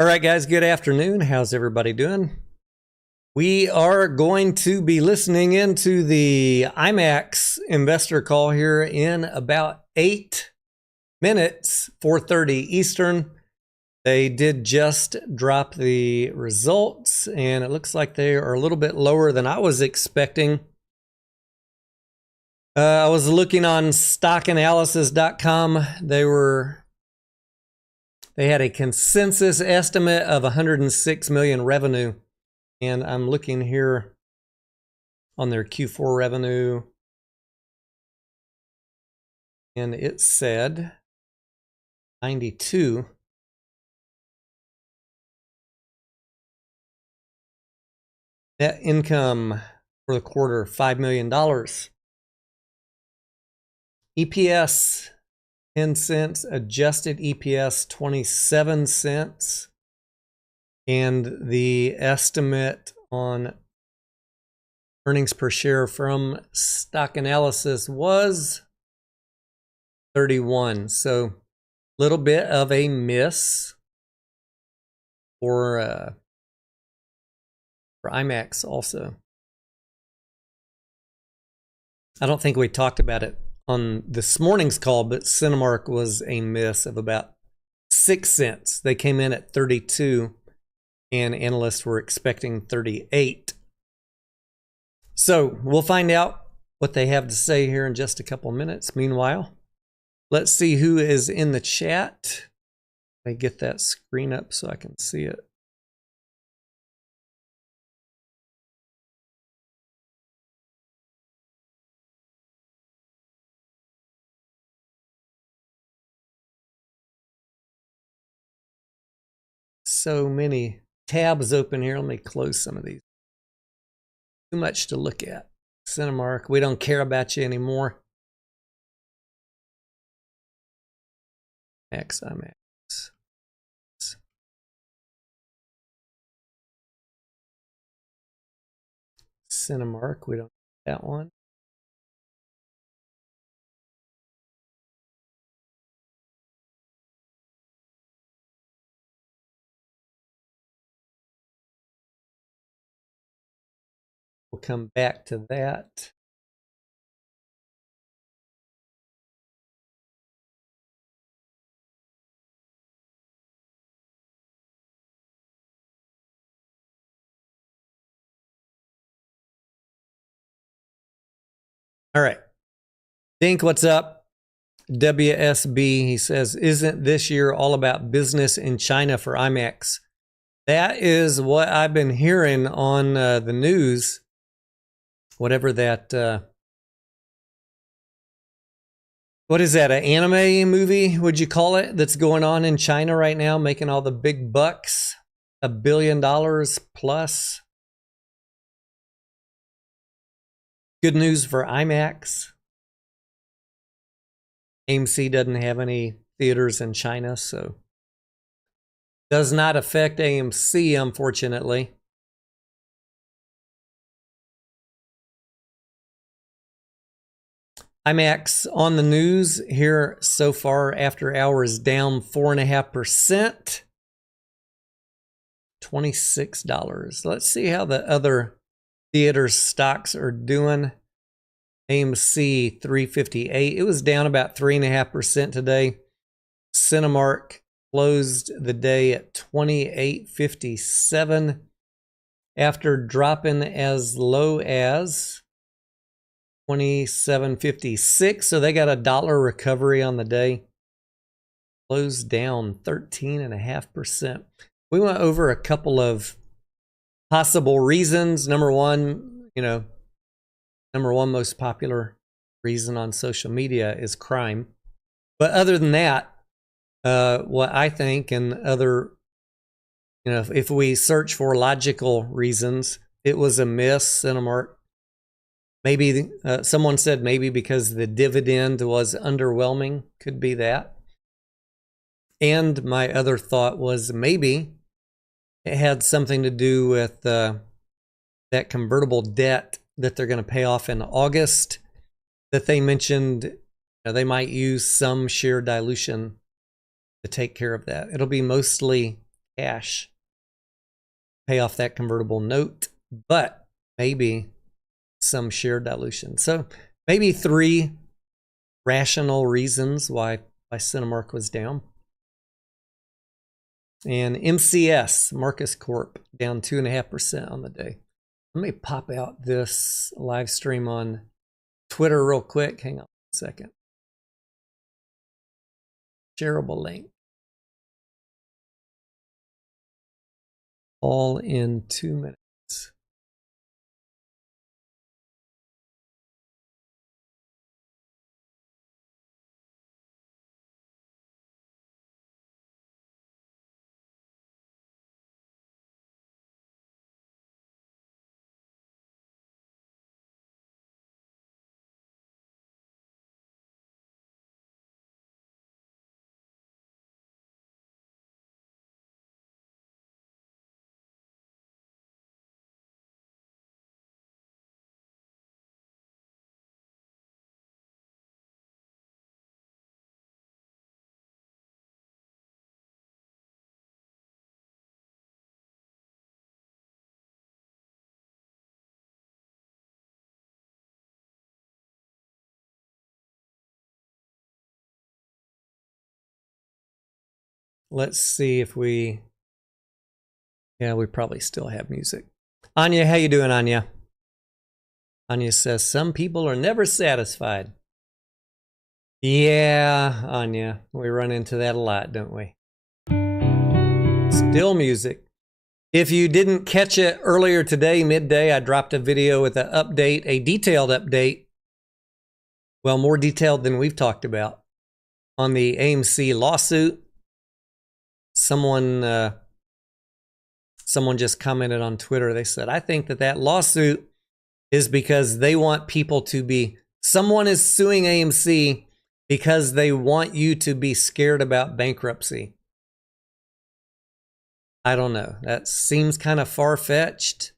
All right, guys, good afternoon. How's everybody doing? We are going to be listening into the IMAX investor call here in about 8 minutes, 4:30 Eastern. They did just drop the results, and it looks like they are a little bit lower than I was expecting. I was looking on stockanalysis.com. They had a consensus estimate of 106 million revenue. And I'm looking here on their Q4 revenue. And it said 92. Net income for the quarter, $5 million. EPS, 10 cents. Adjusted EPS, 27 cents. And the estimate on earnings per share from Stock Analysis was 31. So a little bit of a miss for IMAX also. I don't think we talked about it on this morning's call, but Cinemark was a miss of about 6 cents. They came in at 32. And analysts were expecting 38. So we'll find out what they have to say here in just a couple minutes. Meanwhile, let's see who is in the chat. Let me get that screen up so I can see it. So many tabs open here. Let me close some of these. Too much to look at. Cinemark, we don't care about you anymore. IMAX. Cinemark, we don't want that one. We'll come back to that. All right. Dink, what's up? WSB, he says, isn't this year all about business in China for IMAX? That is what I've been hearing on the news. Whatever that, what is that, an anime movie, would you call it, that's going on in China right now, making all the big bucks, $1 billion plus. Good news for IMAX. AMC doesn't have any theaters in China, so does not affect AMC, unfortunately. IMAX on the news here so far after hours down 4.5%. $26. Let's see how the other theater stocks are doing. AMC 358. It was down about 3.5% today. Cinemark closed the day at 28.57 after dropping as low as 27.56. So they got a $1 recovery on the day. Closed down 13.5%. We went over a couple of possible reasons. Number one most popular reason on social media is crime. But other than that, what I think and other, if we search for logical reasons, it was a miss. Cinemark. Maybe someone said maybe because the dividend was underwhelming. Could be that. And my other thought was maybe it had something to do with that convertible debt that they're going to pay off in August, that they mentioned they might use some share dilution to take care of that. It'll be mostly cash, pay off that convertible note, but maybe some share dilution. So maybe 3 rational reasons why Cinemark was down. And MCS, Marcus Corp, down 2.5% on the day. Let me pop out this live stream on Twitter real quick. Hang on a second. Shareable link. All in 2 minutes. Let's see if we probably still have music. Anya, how you doing, Anya? Anya says, some people are never satisfied. Yeah, Anya, we run into that a lot, don't we? Still music. If you didn't catch it earlier today, midday, I dropped a video with an update, a detailed update. Well, more detailed than we've talked about on the AMC lawsuit. Someone just commented on Twitter. They said, I think that lawsuit is because they want people to be, someone is suing AMC because they want you to be scared about bankruptcy. I don't know. That seems kind of far-fetched.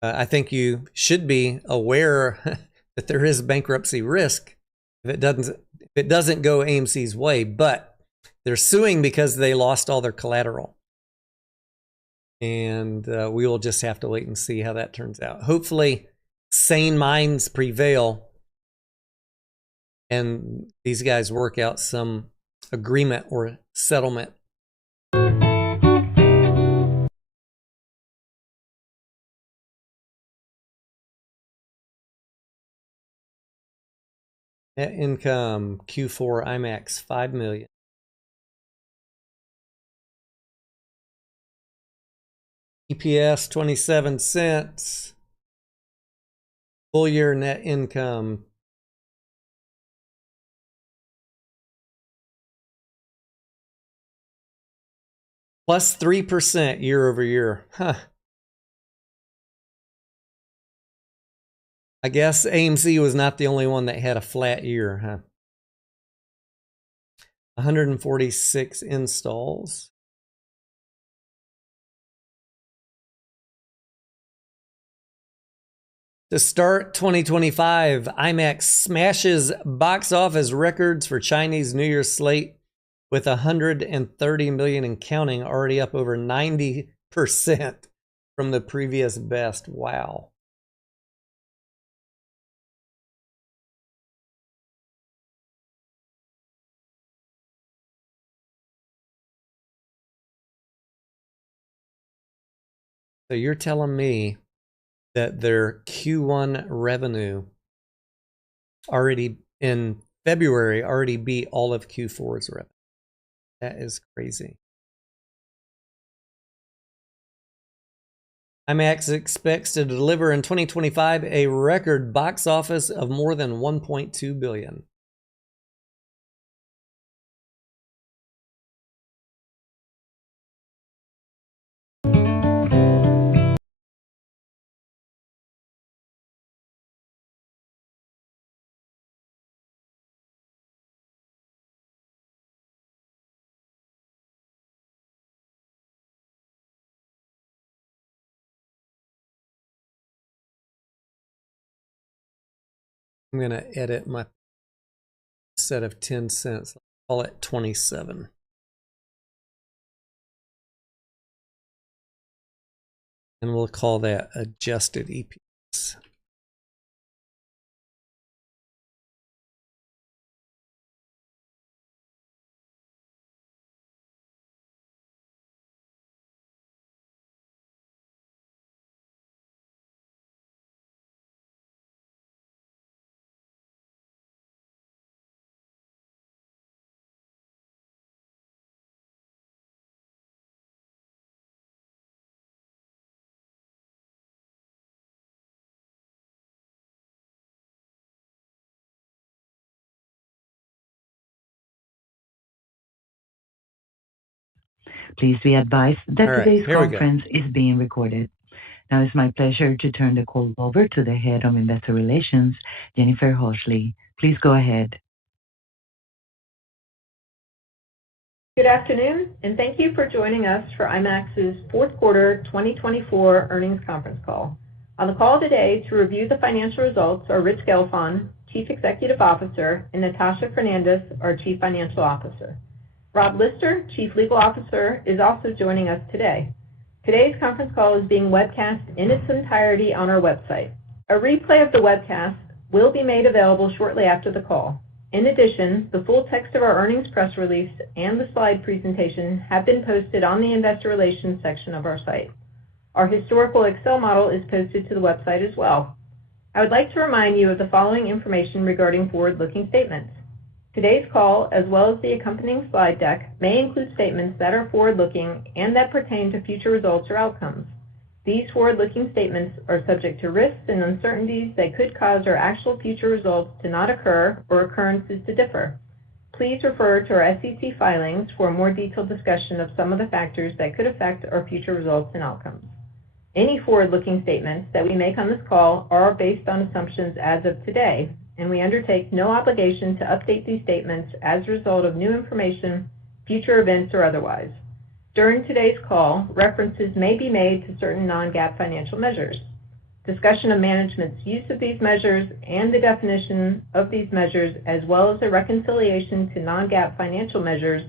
I think you should be aware that there is bankruptcy risk if it doesn't go AMC's way, but they're suing because they lost all their collateral. And we will just have to wait and see how that turns out. Hopefully, sane minds prevail and these guys work out some agreement or settlement. Net income, Q4 IMAX, $5 million. EPS, 27 cents. Full year net income, plus 3% year over year. Huh. I guess AMC was not the only one that had a flat year, huh? 146 installs. To start 2025, IMAX smashes box office records for Chinese New Year slate with 130 million and counting, already up over 90% from the previous best. Wow. So you're telling me that their Q1 revenue already in February already beat all of Q4's revenue. That is crazy. IMAX expects to deliver in 2025 a record box office of more than 1.2 billion. I'm going to edit my set of 10 cents. I'll call it 27. and we'll call that adjusted EPS. Please be advised that All right, today's here we go. conference is being recorded. Now it's my pleasure to turn the call over to the Head of Investor Relations, Jennifer Horsley. Please go ahead. Good afternoon, and thank you for joining us for IMAX's fourth quarter 2024 earnings conference call. On the call today to review the financial results are Rich Gelfond, Chief Executive Officer, and Natasha Fernandes, our Chief Financial Officer. Rob Lister, Chief Legal Officer, is also joining us today. Today's conference call is being webcast in its entirety on our website. A replay of the webcast will be made available shortly after the call. In addition, the full text of our earnings press release and the slide presentation have been posted on the Investor Relations section of our site. Our historical Excel model is posted to the website as well. I would like to remind you of the following information regarding forward-looking statements. Today's call, as well as the accompanying slide deck, may include statements that are forward-looking and that pertain to future results or outcomes. These forward-looking statements are subject to risks and uncertainties that could cause our actual future results to not occur or occurrences to differ. Please refer to our SEC filings for a more detailed discussion of some of the factors that could affect our future results and outcomes. Any forward-looking statements that we make on this call are based on assumptions as of today, and we undertake no obligation to update these statements as a result of new information, future events, or otherwise. During today's call, references may be made to certain non-GAAP financial measures. Discussion of management's use of these measures and the definition of these measures, as well as a reconciliation to non-GAAP financial measures,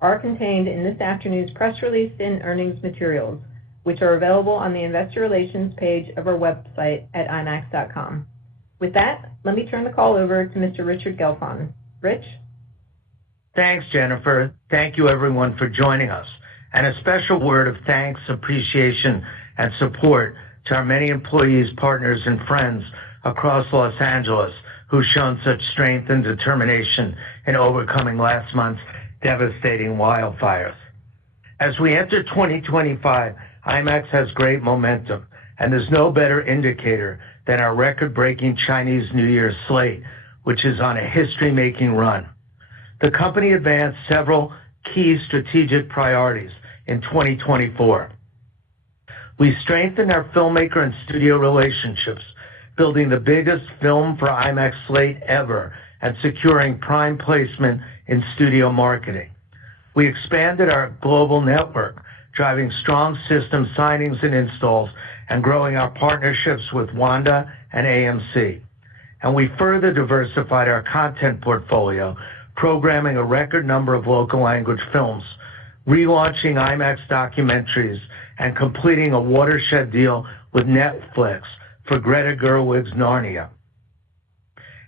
are contained in this afternoon's press release and earnings materials, which are available on the Investor Relations page of our website at imax.com. With that, let me turn the call over to Mr. Richard Gelfond. Rich? Thanks, Jennifer. Thank you, everyone, for joining us. And a special word of thanks, appreciation, and support to our many employees, partners, and friends across Los Angeles who've shown such strength and determination in overcoming last month's devastating wildfires. As we enter 2025, IMAX has great momentum, and there's no better indicator than our record-breaking Chinese New Year slate, which is on a history-making run. The company advanced several key strategic priorities in 2024. We strengthened our filmmaker and studio relationships, building the biggest film for IMAX slate ever and securing prime placement in studio marketing. We expanded our global network, driving strong system signings and installs and growing our partnerships with Wanda and AMC. And we further diversified our content portfolio, programming a record number of local language films, relaunching IMAX documentaries, and completing a watershed deal with Netflix for Greta Gerwig's Narnia.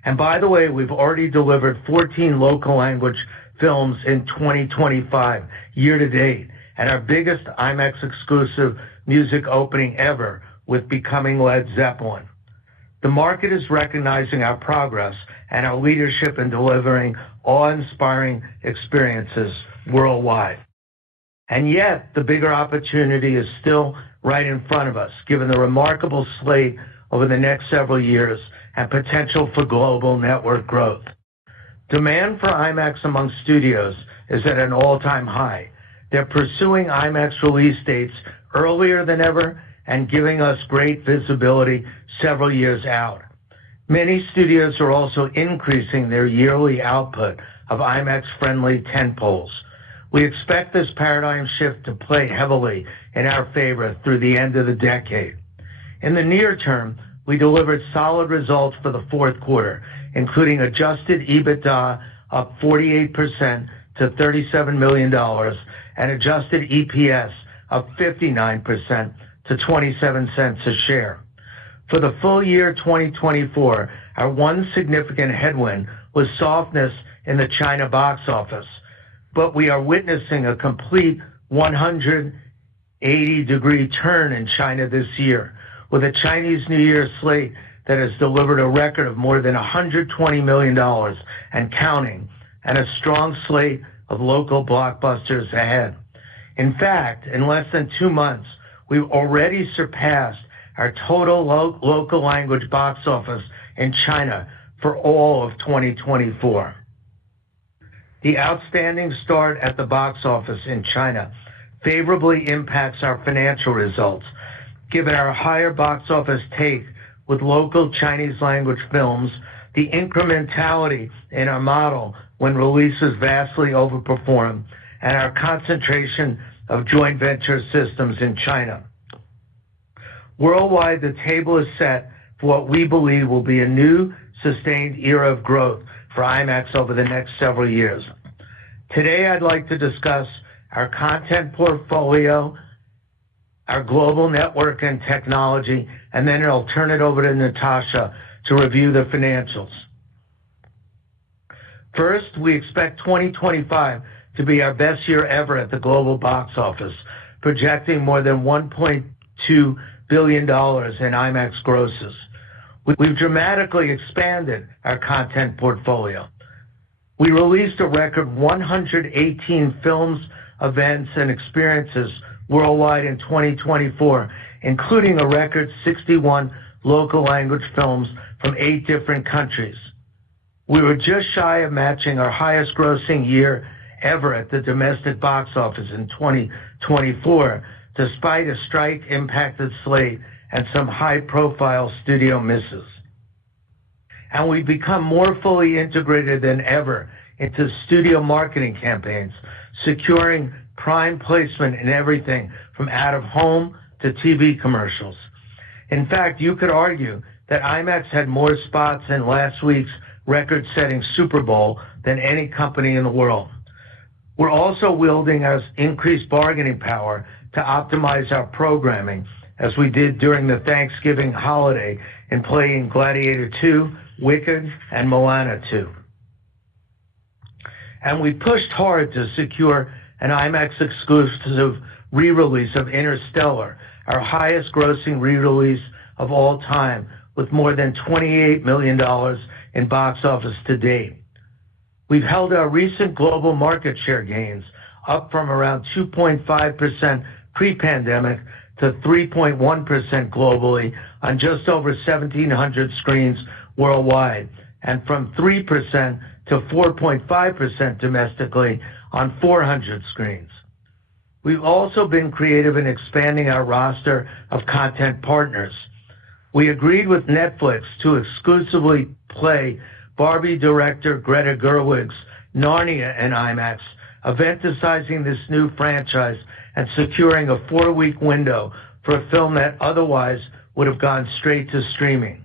And by the way, we've already delivered 14 local language films in 2025 year to date, and our biggest IMAX exclusive music opening ever with Becoming Led Zeppelin. The market is recognizing our progress and our leadership in delivering awe-inspiring experiences worldwide. And yet, the bigger opportunity is still right in front of us, given the remarkable slate over the next several years and potential for global network growth. Demand for IMAX among studios is at an all-time high. They're pursuing IMAX release dates earlier than ever and giving us great visibility several years out. Many studios are also increasing their yearly output of IMAX-friendly tentpoles. We expect this paradigm shift to play heavily in our favor through the end of the decade. In the near term, we delivered solid results for the fourth quarter, including adjusted EBITDA up 48% to $37 million and adjusted EPS up 59% to 27 cents a share. For the full year 2024, our one significant headwind was softness in the China box office, but we are witnessing a complete 180-degree turn in China this year, with a Chinese New Year slate that has delivered a record of more than $120 million and counting, and a strong slate of local blockbusters ahead. In fact, in less than 2 months, we've already surpassed our total local language box office in China for all of 2024. The outstanding start at the box office in China favorably impacts our financial results, given our higher box office take with local Chinese language films, the incrementality in our model when releases vastly overperform, and our concentration of joint venture systems in China. Worldwide, the table is set for what we believe will be a new, sustained era of growth for IMAX over the next several years. Today, I'd like to discuss our content portfolio, our global network and technology, and then I'll turn it over to Natasha to review the financials. First, we expect 2025 to be our best year ever at the global box office, projecting more than $1.2 billion in IMAX grosses. We've dramatically expanded our content portfolio. We released a record 118 films, events, and experiences worldwide in 2024, including a record 61 local language films from 8 different countries. We were just shy of matching our highest grossing year ever at the domestic box office in 2024, despite a strike-impacted slate and some high-profile studio misses. And we've become more fully integrated than ever into studio marketing campaigns, securing prime placement in everything from out-of-home to TV commercials. In fact, you could argue that IMAX had more spots in last week's record-setting Super Bowl than any company in the world. We're also wielding our increased bargaining power to optimize our programming, as we did during the Thanksgiving holiday in playing Gladiator II, Wicked, and Moana 2. And we pushed hard to secure an IMAX exclusive re-release of Interstellar, our highest grossing re-release of all time, with more than $28 million in box office to date. We've held our recent global market share gains up from around 2.5% pre-pandemic to 3.1% globally on just over 1,700 screens worldwide, and from 3% to 4.5% domestically on 400 screens. We've also been creative in expanding our roster of content partners. We agreed with Netflix to exclusively play Barbie director Greta Gerwig's Narnia in IMAX, eventicizing this new franchise and securing a 4-week window for a film that otherwise would have gone straight to streaming.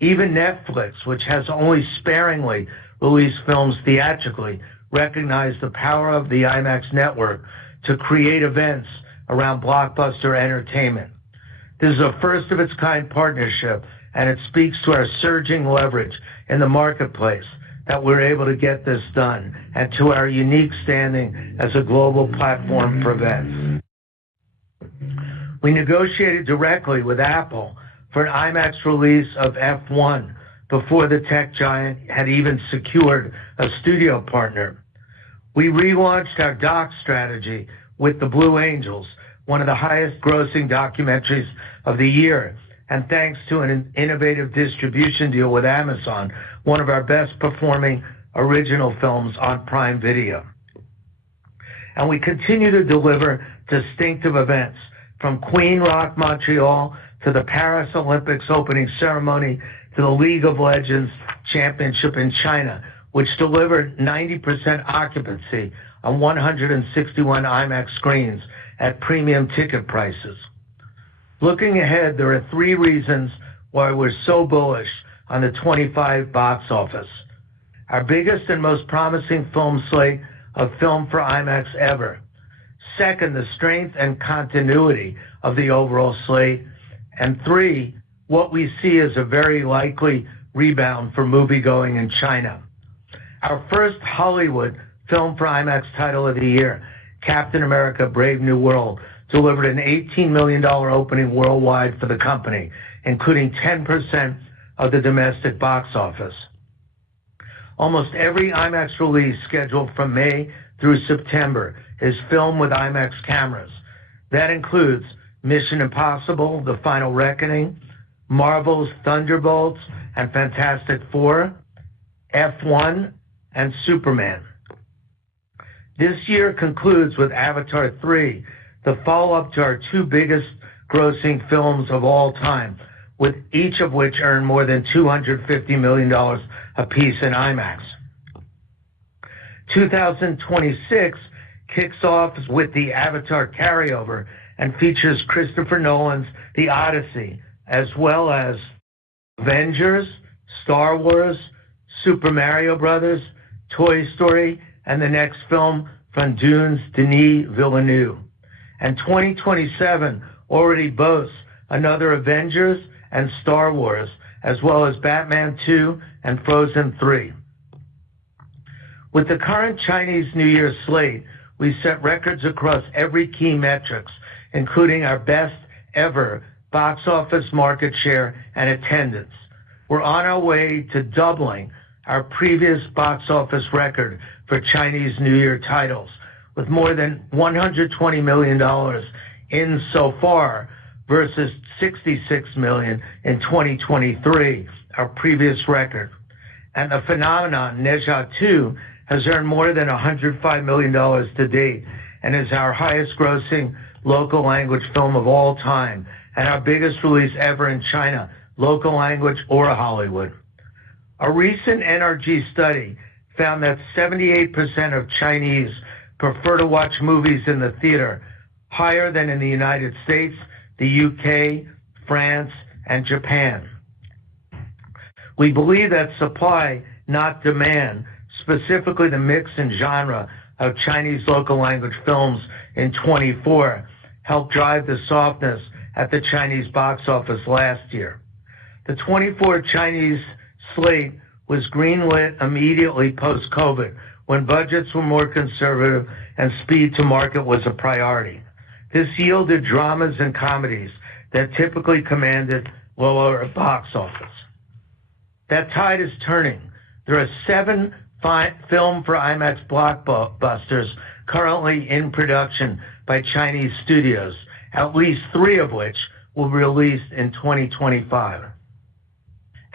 Even Netflix, which has only sparingly released films theatrically, recognized the power of the IMAX network to create events around blockbuster entertainment. This is a first-of-its-kind partnership, and it speaks to our surging leverage in the marketplace that we're able to get this done, and to our unique standing as a global platform for events. We negotiated directly with Apple for an IMAX release of F1 before the tech giant had even secured a studio partner. We relaunched our doc strategy with The Blue Angels, one of the highest grossing documentaries of the year, and thanks to an innovative distribution deal with Amazon, one of our best performing original films on Prime Video. And we continue to deliver distinctive events, from Queen Rock Montreal to the Paris Olympics opening ceremony to the League of Legends Championship in China, which delivered 90% occupancy on 161 IMAX screens at premium ticket prices. Looking ahead, there are 3 reasons why we're so bullish on the 25 box office. Our biggest and most promising film slate of film for IMAX ever. Second, the strength and continuity of the overall slate. And three, what we see as a very likely rebound for moviegoing in China. Our first Hollywood film for IMAX title of the year, Captain America: Brave New World, delivered an $18 million opening worldwide for the company, including 10% of the domestic box office. Almost every IMAX release scheduled from May through September is filmed with IMAX cameras. That includes Mission Impossible: The Final Reckoning, Marvel's Thunderbolts and Fantastic Four, F1, and Superman. This year concludes with Avatar 3, the follow-up to our two biggest grossing films of all time, with each of which earned more than $250 million apiece in IMAX. 2026 kicks off with the Avatar carryover and features Christopher Nolan's The Odyssey, as well as Avengers, Star Wars, Super Mario Bros., Toy Story, and the next film from Dune's Denis Villeneuve. And 2027 already boasts another Avengers and Star Wars, as well as Batman 2 and Frozen 3. With the current Chinese New Year slate, we set records across every key metrics, including our best ever box office market share and attendance. We're on our way to doubling our previous box office record for Chinese New Year titles, with more than $120 million in so far versus $66 million in 2023, our previous record. And the phenomenon, Ne Zha 2, has earned more than $105 million to date and is our highest grossing local language film of all time and our biggest release ever in China, local language or Hollywood. A recent NRG study found that 78% of Chinese prefer to watch movies in the theater, higher than in the United States, the UK, France, and Japan. We believe that supply, not demand, specifically the mix and genre of Chinese local language films in 24, helped drive the softness at the Chinese box office last year. The 24 Chinese slate was greenlit immediately post-COVID, when budgets were more conservative and speed to market was a priority. This yielded dramas and comedies that typically commanded lower box office. That tide is turning. There are 7 film for IMAX blockbusters currently in production by Chinese studios, at least 3 of which will be released in 2025.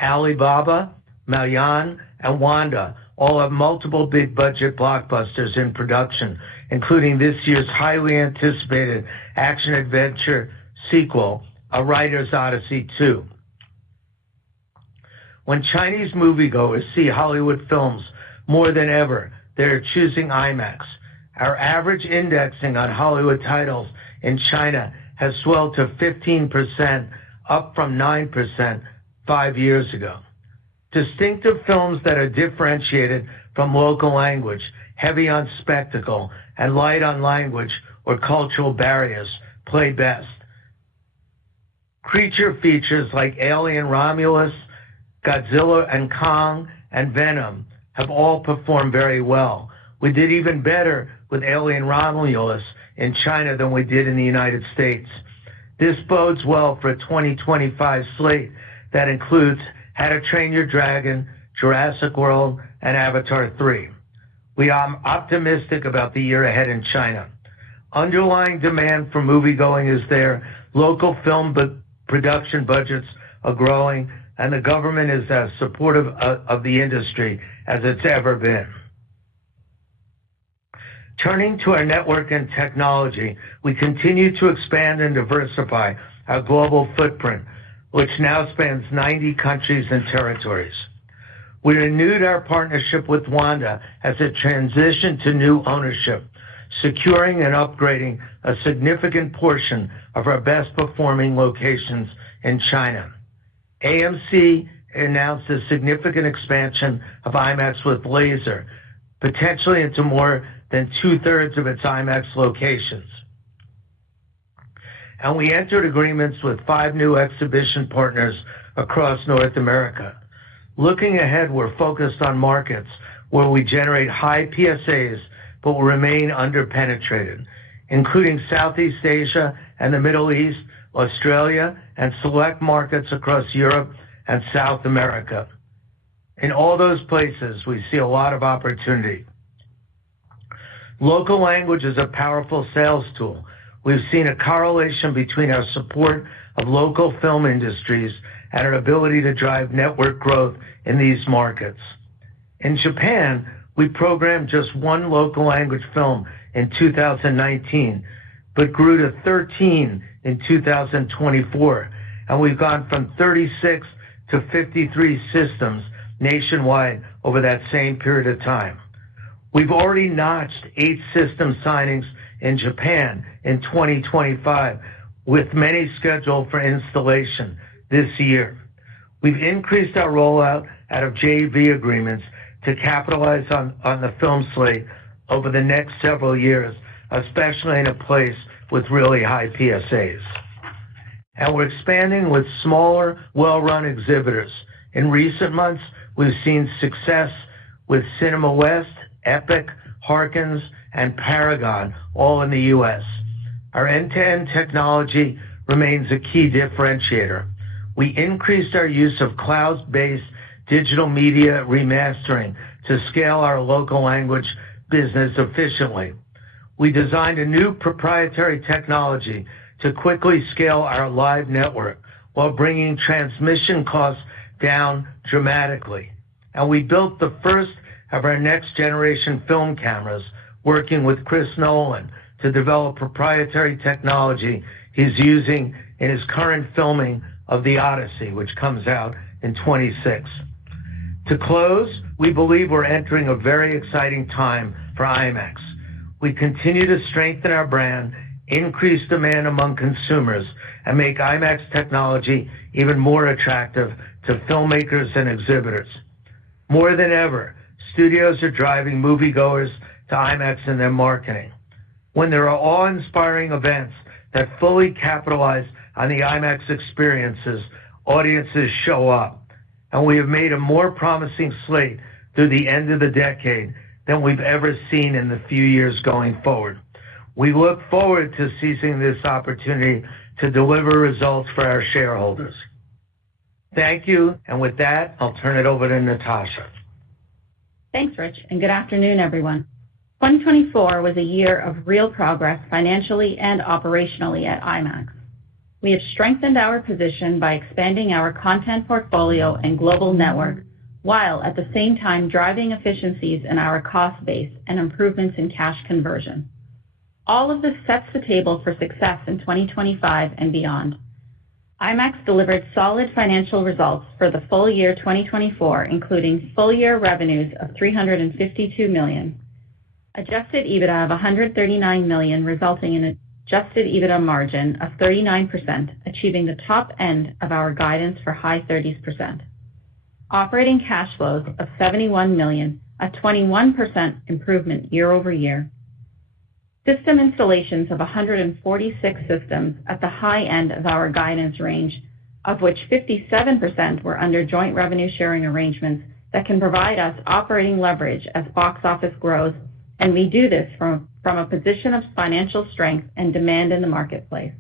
Alibaba, Maoyan, and Wanda all have multiple big-budget blockbusters in production, including this year's highly anticipated action-adventure sequel, A Writer's Odyssey 2. When Chinese moviegoers see Hollywood films more than ever, they're choosing IMAX. Our average indexing on Hollywood titles in China has swelled to 15%, up from 9% 5 years ago. Distinctive films that are differentiated from local language, heavy on spectacle, and light on language or cultural barriers play best. Creature features like Alien Romulus, Godzilla and Kong, and Venom have all performed very well. We did even better with Alien Romulus in China than we did in the United States. This bodes well for a 2025 slate that includes How to Train Your Dragon, Jurassic World, and Avatar 3. We are optimistic about the year ahead in China. Underlying demand for moviegoing is there. Local film production budgets are growing, and the government is as supportive of the industry as it's ever been. Turning to our network and technology, we continue to expand and diversify our global footprint, which now spans 90 countries and territories. We renewed our partnership with Wanda as it transitioned to new ownership, securing and upgrading a significant portion of our best-performing locations in China. AMC announced a significant expansion of IMAX with Laser, potentially into more than 2/3 of its IMAX locations. And we entered agreements with 5 new exhibition partners across North America. Looking ahead, we're focused on markets where we generate high PSAs but will remain underpenetrated, including Southeast Asia and the Middle East, Australia, and select markets across Europe and South America. In all those places, we see a lot of opportunity. Local language is a powerful sales tool. We've seen a correlation between our support of local film industries and our ability to drive network growth in these markets. In Japan, we programmed just 1 local language film in 2019, but grew to 13 in 2024, and we've gone from 36 to 53 systems nationwide over that same period of time. We've already notched 8 system signings in Japan in 2025, with many scheduled for installation this year. We've increased our rollout out of JV agreements to capitalize on the film slate over the next several years, especially in a place with really high PSAs. And we're expanding with smaller, well-run exhibitors. In recent months, we've seen success with Cinema West, Epic, Harkins, and Paragon, all in the U.S. Our end-to-end technology remains a key differentiator. We increased our use of cloud-based digital media remastering to scale our local language business efficiently. We designed a new proprietary technology to quickly scale our live network while bringing transmission costs down dramatically. And we built the first of our next-generation film cameras, working with Chris Nolan to develop proprietary technology he's using in his current filming of The Odyssey, which comes out in 2026. To close, we believe we're entering a very exciting time for IMAX. We continue to strengthen our brand, increase demand among consumers, and make IMAX technology even more attractive to filmmakers and exhibitors. More than ever, studios are driving moviegoers to IMAX in their marketing. When there are awe-inspiring events that fully capitalize on the IMAX experiences, audiences show up. And we have made a more promising slate through the end of the decade than we've ever seen in the few years going forward. We look forward to seizing this opportunity to deliver results for our shareholders. Thank you, and with that, I'll turn it over to Natasha. Thanks, Rich, and good afternoon, everyone. 2024 was a year of real progress financially and operationally at IMAX. We have strengthened our position by expanding our content portfolio and global network, while at the same time driving efficiencies in our cost base and improvements in cash conversion. All of this sets the table for success in 2025 and beyond. IMAX delivered solid financial results for the full year 2024, including full-year revenues of $352 million, adjusted EBITDA of $139 million, resulting in an adjusted EBITDA margin of 39%, achieving the top end of our guidance for high 30%. Operating cash flows of $71 million, a 21% improvement year over year. System installations of 146 systems at the high end of our guidance range, of which 57% were under joint revenue sharing arrangements that can provide us operating leverage as box office grows, and we do this from a position of financial strength and demand in the marketplace.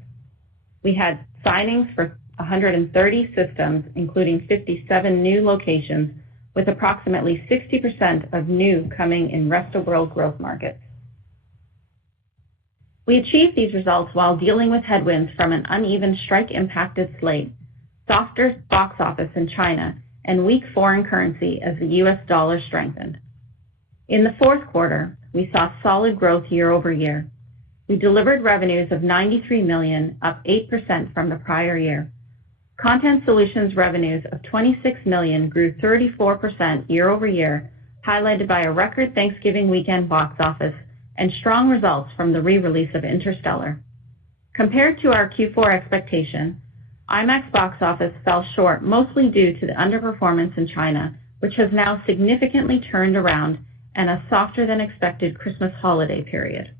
We had signings for 130 systems, including 57 new locations, with approximately 60% of new coming in rest-of-world growth markets. We achieved these results while dealing with headwinds from an uneven strike-impacted slate, softer box office in China, and weak foreign currency as the U.S. dollar strengthened. In the fourth quarter, we saw solid growth year over year. We delivered revenues of $93 million, up 8% from the prior year. Content Solutions revenues of $26 million grew 34% year over year, highlighted by a record Thanksgiving weekend box office and strong results from the re-release of Interstellar. Compared to our Q4 expectation, IMAX box office fell short mostly due to the underperformance in China, which has now significantly turned around and a softer-than-expected Christmas holiday period.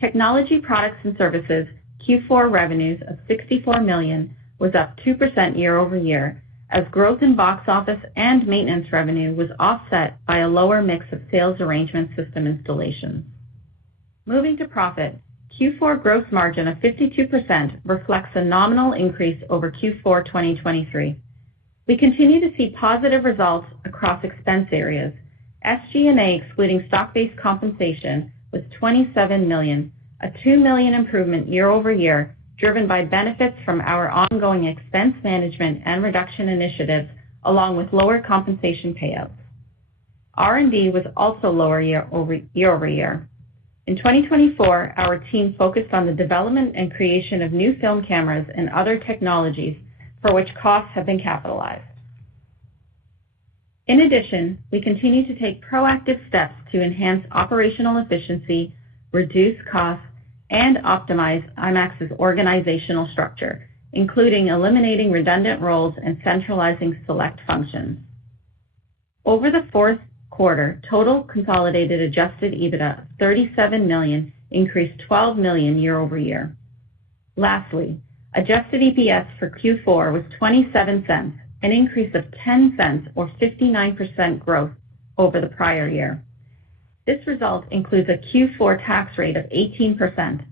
Technology products and services Q4 revenues of $64 million was up 2% year-over-year, as growth in box office and maintenance revenue was offset by a lower mix of sales arrangement system installations. Moving to profit, Q4 gross margin of 52% reflects a nominal increase over Q4 2023. We continue to see positive results across expense areas. SG&A excluding stock-based compensation was $27 million, a $2 million improvement year-over-year, driven by benefits from our ongoing expense management and reduction initiatives, along with lower compensation payouts. R&D was also lower year-over-year. In 2024, our team focused on the development and creation of new film cameras and other technologies for which costs have been capitalized. In addition, we continue to take proactive steps to enhance operational efficiency, reduce costs, and optimize IMAX's organizational structure, including eliminating redundant roles and centralizing select functions. Over the fourth quarter, total consolidated adjusted EBITDA of $37 million increased $12 million year-over-year. Lastly, adjusted EPS for Q4 was 27 cents, an increase of 10 cents or 59% growth over the prior year. This result includes a Q4 tax rate of 18%.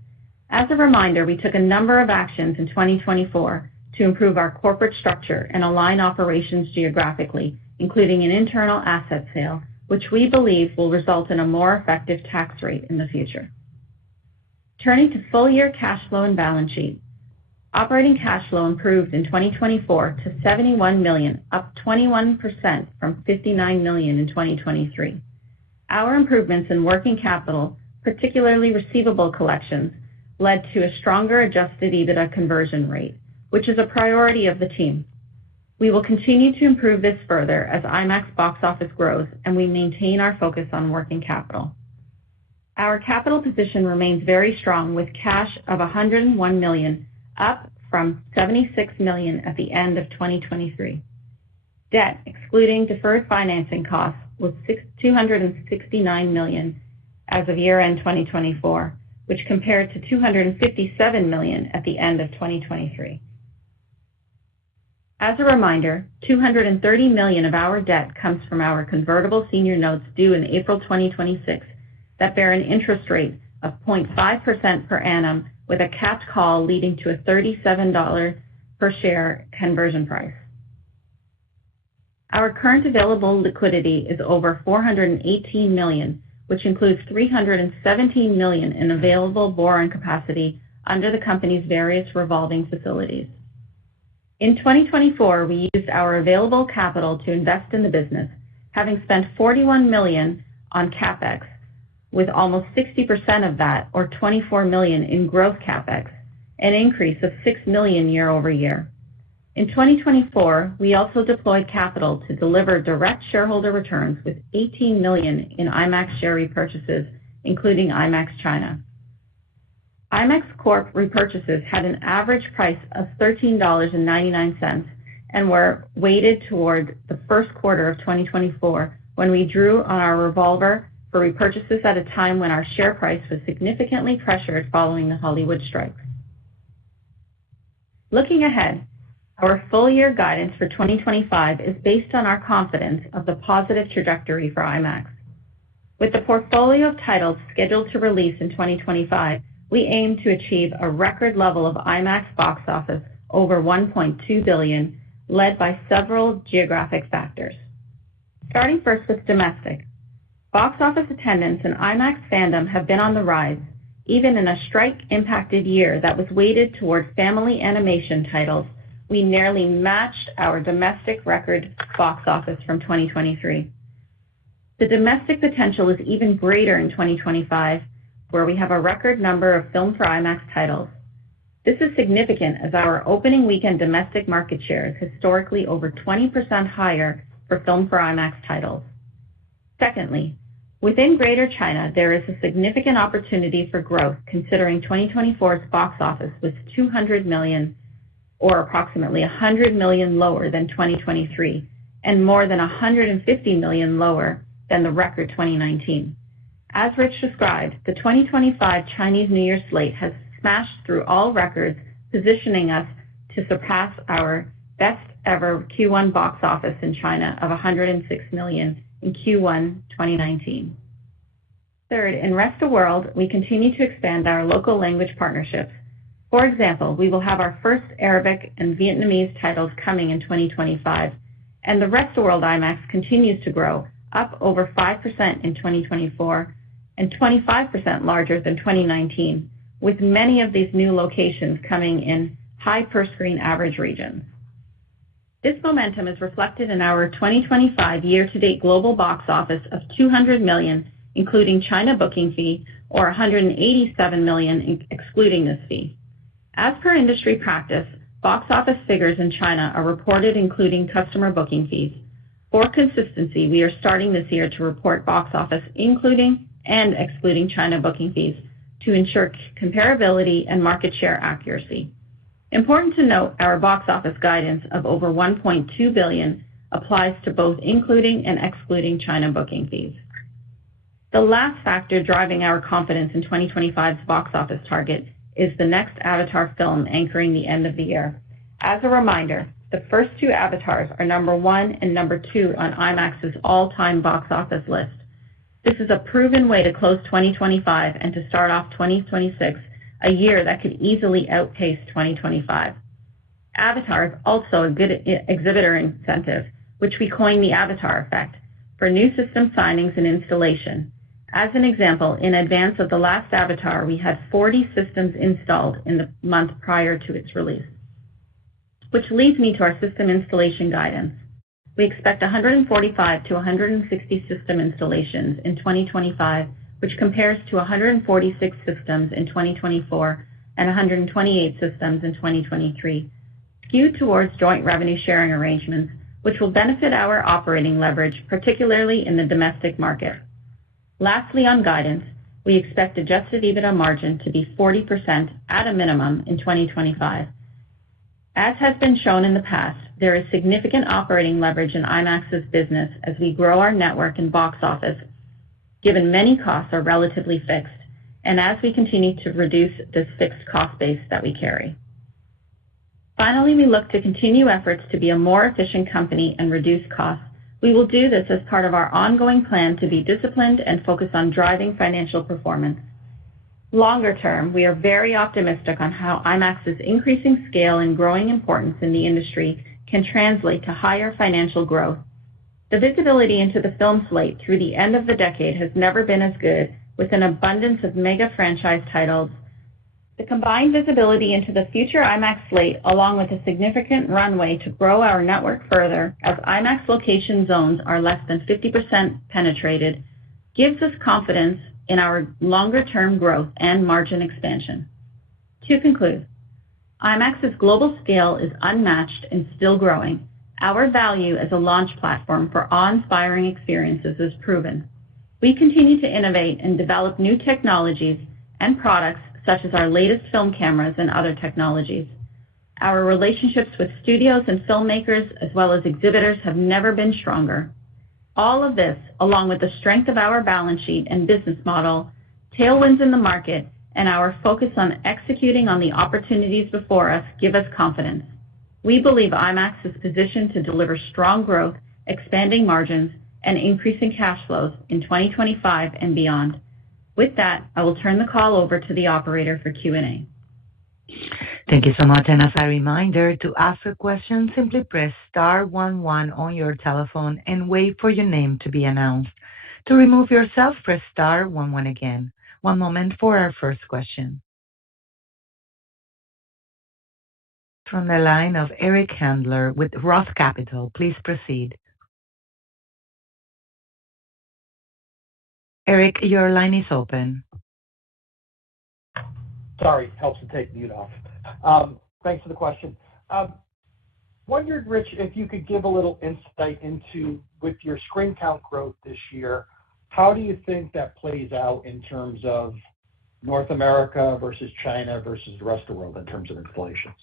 As a reminder, we took a number of actions in 2024 to improve our corporate structure and align operations geographically, including an internal asset sale, which we believe will result in a more effective tax rate in the future. Turning to full-year cash flow and balance sheet, operating cash flow improved in 2024 to $71 million, up 21% from $59 million in 2023. Our improvements in working capital, particularly receivable collections, led to a stronger adjusted EBITDA conversion rate, which is a priority of the team. We will continue to improve this further as IMAX box office grows and we maintain our focus on working capital. Our capital position remains very strong with cash of $101 million, up from $76 million at the end of 2023. Debt, excluding deferred financing costs, was $269 million as of year-end 2024, which compared to $257 million at the end of 2023. As a reminder, $230 million of our debt comes from our convertible senior notes due in April 2026 that bear an interest rate of 0.5% per annum with a capped call leading to a $37 per share conversion price. Our current available liquidity is over $418 million, which includes $317 million in available borrowing capacity under the company's various revolving facilities. In 2024, we used our available capital to invest in the business, having spent $41 million on CapEx, with almost 60% of that, or $24 million, in growth CapEx, an increase of $6 million year-over-year. In 2024, we also deployed capital to deliver direct shareholder returns with $18 million in IMAX share repurchases, including IMAX China. IMAX Corp repurchases had an average price of $13.99 and were weighted toward the first quarter of 2024 when we drew on our revolver for repurchases at a time when our share price was significantly pressured following the Hollywood strikes. Looking ahead, our full-year guidance for 2025 is based on our confidence of the positive trajectory for IMAX. With the portfolio of titles scheduled to release in 2025, we aim to achieve a record level of IMAX box office over $1.2 billion, led by several geographic factors. Starting first with domestic, box office attendance and IMAX fandom have been on the rise, even in a strike-impacted year that was weighted toward family animation titles. We nearly matched our domestic record box office from 2023. The domestic potential is even greater in 2025, where we have a record number of Film for IMAX titles. This is significant as our opening weekend domestic market share is historically over 20% higher for Film for IMAX titles. Secondly, within Greater China, there is a significant opportunity for growth considering 2024's box office was $200 million, or approximately $100 million lower than 2023, and more than $150 million lower than the record 2019. As Rich described, the 2025 Chinese New Year slate has smashed through all records, positioning us to surpass our best ever Q1 box office in China of $106 million in Q1 2019. Third, in Rest of World, we continue to expand our local language partnerships. For example, we will have our first Arabic and Vietnamese titles coming in 2025, and the Rest of World IMAX continues to grow, up over 5% in 2024 and 25% larger than 2019, with many of these new locations coming in high per-screen average regions. This momentum is reflected in our 2025 year-to-date global box office of $200 million, including China booking fee, or $187 million excluding this fee. As per industry practice, box office figures in China are reported including customer booking fees. For consistency, we are starting this year to report box office including and excluding China booking fees to ensure comparability and market share accuracy. Important to note, our box office guidance of over $1.2 billion applies to both including and excluding China booking fees. The last factor driving our confidence in 2025's box office target is the next Avatar film anchoring the end of the year. As a reminder, the first two Avatars are number 1 and number 2 on IMAX's all-time box office list. This is a proven way to close 2025 and to start off 2026, a year that could easily outpace 2025. Avatar is also a good exhibitor incentive, which we coined the Avatar effect, for new system signings and installation. As an example, in advance of the last Avatar, we had 40 systems installed in the month prior to its release. Which leads me to our system installation guidance. We expect 145 to 160 system installations in 2025, which compares to 146 systems in 2024 and 128 systems in 2023, skewed towards joint revenue sharing arrangements, which will benefit our operating leverage, particularly in the domestic market. Lastly, on guidance, we expect adjusted EBITDA margin to be 40% at a minimum in 2025. As has been shown in the past, there is significant operating leverage in IMAX's business as we grow our network and box office, given many costs are relatively fixed, and as we continue to reduce this fixed cost base that we carry. Finally, we look to continue efforts to be a more efficient company and reduce costs. We will do this as part of our ongoing plan to be disciplined and focus on driving financial performance. Longer term, we are very optimistic on how IMAX's increasing scale and growing importance in the industry can translate to higher financial growth. The visibility into the film slate through the end of the decade has never been as good, with an abundance of mega franchise titles. The combined visibility into the future IMAX slate, along with a significant runway to grow our network further as IMAX location zones are less than 50% penetrated, gives us confidence in our longer-term growth and margin expansion. To conclude, IMAX's global scale is unmatched and still growing. Our value as a launch platform for awe-inspiring experiences is proven. We continue to innovate and develop new technologies and products such as our latest film cameras and other technologies. Our relationships with studios and filmmakers as well as exhibitors have never been stronger. All of this, along with the strength of our balance sheet and business model, tailwinds in the market, and our focus on executing on the opportunities before us, give us confidence. We believe IMAX is positioned to deliver strong growth, expanding margins, and increasing cash flows in 2025 and beyond. With that, I will turn the call over to the operator for Q&A. Thank you so much. And as a reminder, to ask a question, simply press star 11 on your telephone and wait for your name to be announced. To remove yourself, press star 11 again. One moment for our first question. From the line of Eric Handler with Roth Capital, please proceed. Eric, your line is open. Sorry, helps to take mute off. Thanks for the question. Wondered, Rich, if you could give a little insight into, with your screen count growth this year, how do you think that plays out in terms of North America versus China versus the rest of the world in terms of installations?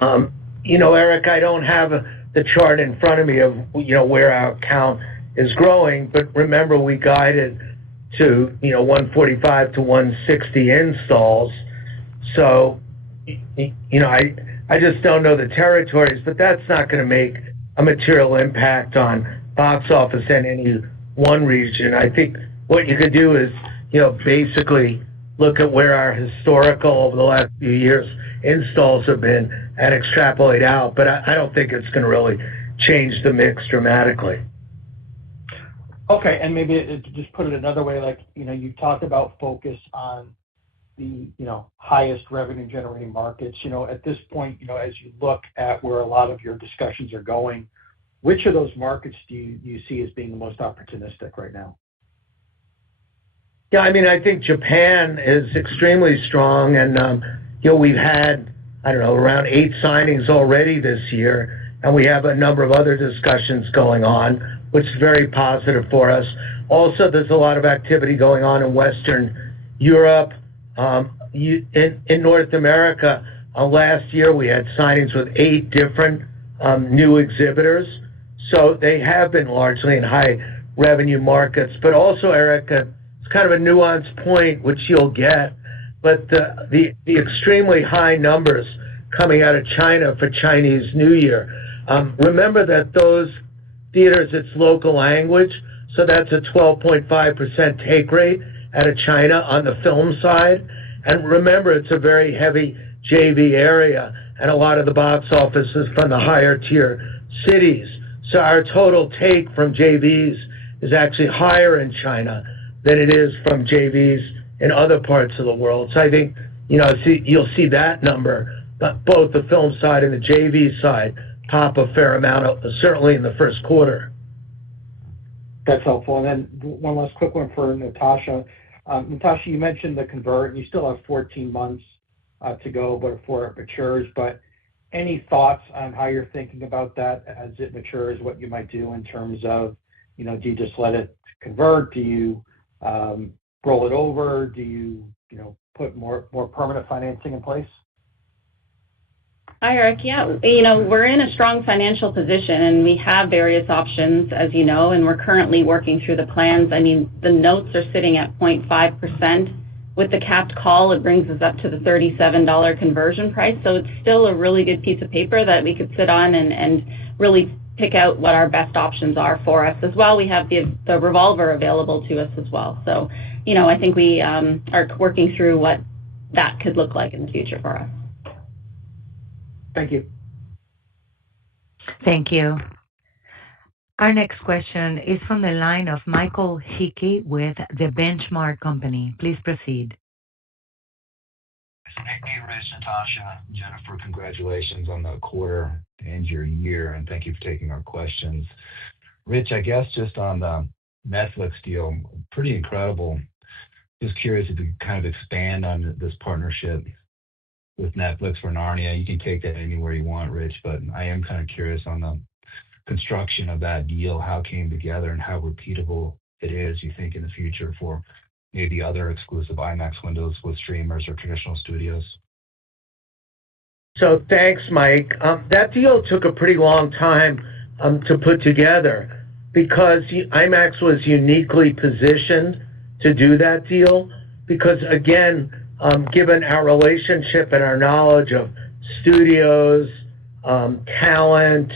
Eric, I don't have the chart in front of me of, where our count is growing. But remember, we guided to, 145 to 160 installs. So, I just don't know the territories, but that's not going to make a material impact on box office in any one region. I think what you could do is, basically look at where our historical over the last few years installs have been and extrapolate out. But I don't think it's going to really change the mix dramatically. Okay, and maybe just put it another way, like, you talked about focus on the, highest revenue generating markets. At this point, as you look at where a lot of your discussions are going, which of those markets do you see as being the most opportunistic right now? Yeah, I think Japan is extremely strong, and we've had, around 8 signings already this year, and we have a number of other discussions going on, which is very positive for us. Also, there's a lot of activity going on in Western Europe. In North America, last year we had signings with 8 different new exhibitors, so they have been largely in high revenue markets. But also, Eric, it's kind of a nuanced point, which you'll get, but the extremely high numbers coming out of China for Chinese New Year. Remember that those theaters, it's local language, so that's a 12.5% take rate out of China on the film side. And remember, it's a very heavy JV area, and a lot of the box office is from the higher tier cities. So our total take from JVs is actually higher in China than it is from JVs in other parts of the world. So I think, you'll see that number, but both the film side and the JV side pop a fair amount, certainly in the first quarter. That's helpful. And then one last quick one for Natasha. Natasha, you mentioned the convert, and you still have 14 months to go before it matures, but any thoughts on how you're thinking about that as it matures, what you might do in terms of, do you just let it convert? Do you roll it over? Do you, put more permanent financing in place? Hi, Eric. Yeah, we're in a strong financial position, and we have various options, as you know, and we're currently working through the plans. The notes are sitting at 0.5%. With the capped call, it brings us up to the $37 conversion price. So it's still a really good piece of paper that we could sit on and really pick out what our best options are for us. As well, we have the revolver available to us as well. So, I think we are working through what that could look like in the future for us. Thank you. Thank you. Our next question is from the line of Michael Hickey with The Benchmark Company. Please proceed. Hey, Rich, Natasha, Jennifer, congratulations on the quarter and your year, and thank you for taking our questions. Rich, I guess just on the Netflix deal, pretty incredible. Just curious if you could kind of expand on this partnership with Netflix for Narnia. You can take that anywhere you want, Rich, but I am kind of curious on the construction of that deal, how it came together and how repeatable it is, you think, in the future for maybe other exclusive IMAX windows with streamers or traditional studios. So thanks, Mike. That deal took a pretty long time to put together because IMAX was uniquely positioned to do that deal because, again, given our relationship and our knowledge of studios, talent,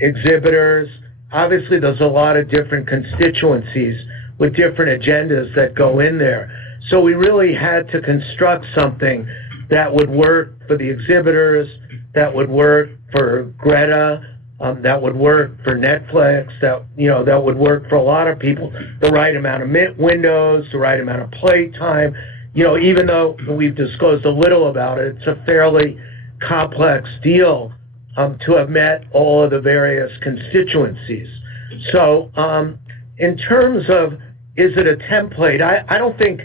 exhibitors, obviously there's a lot of different constituencies with different agendas that go in there. So we really had to construct something that would work for the exhibitors, that would work for Greta, that would work for Netflix, that would work for a lot of people. The right amount of windows, the right amount of play time. Even though we've disclosed a little about it, it's a fairly complex deal to have met all of the various constituencies. So in terms of, is it a template? I don't think,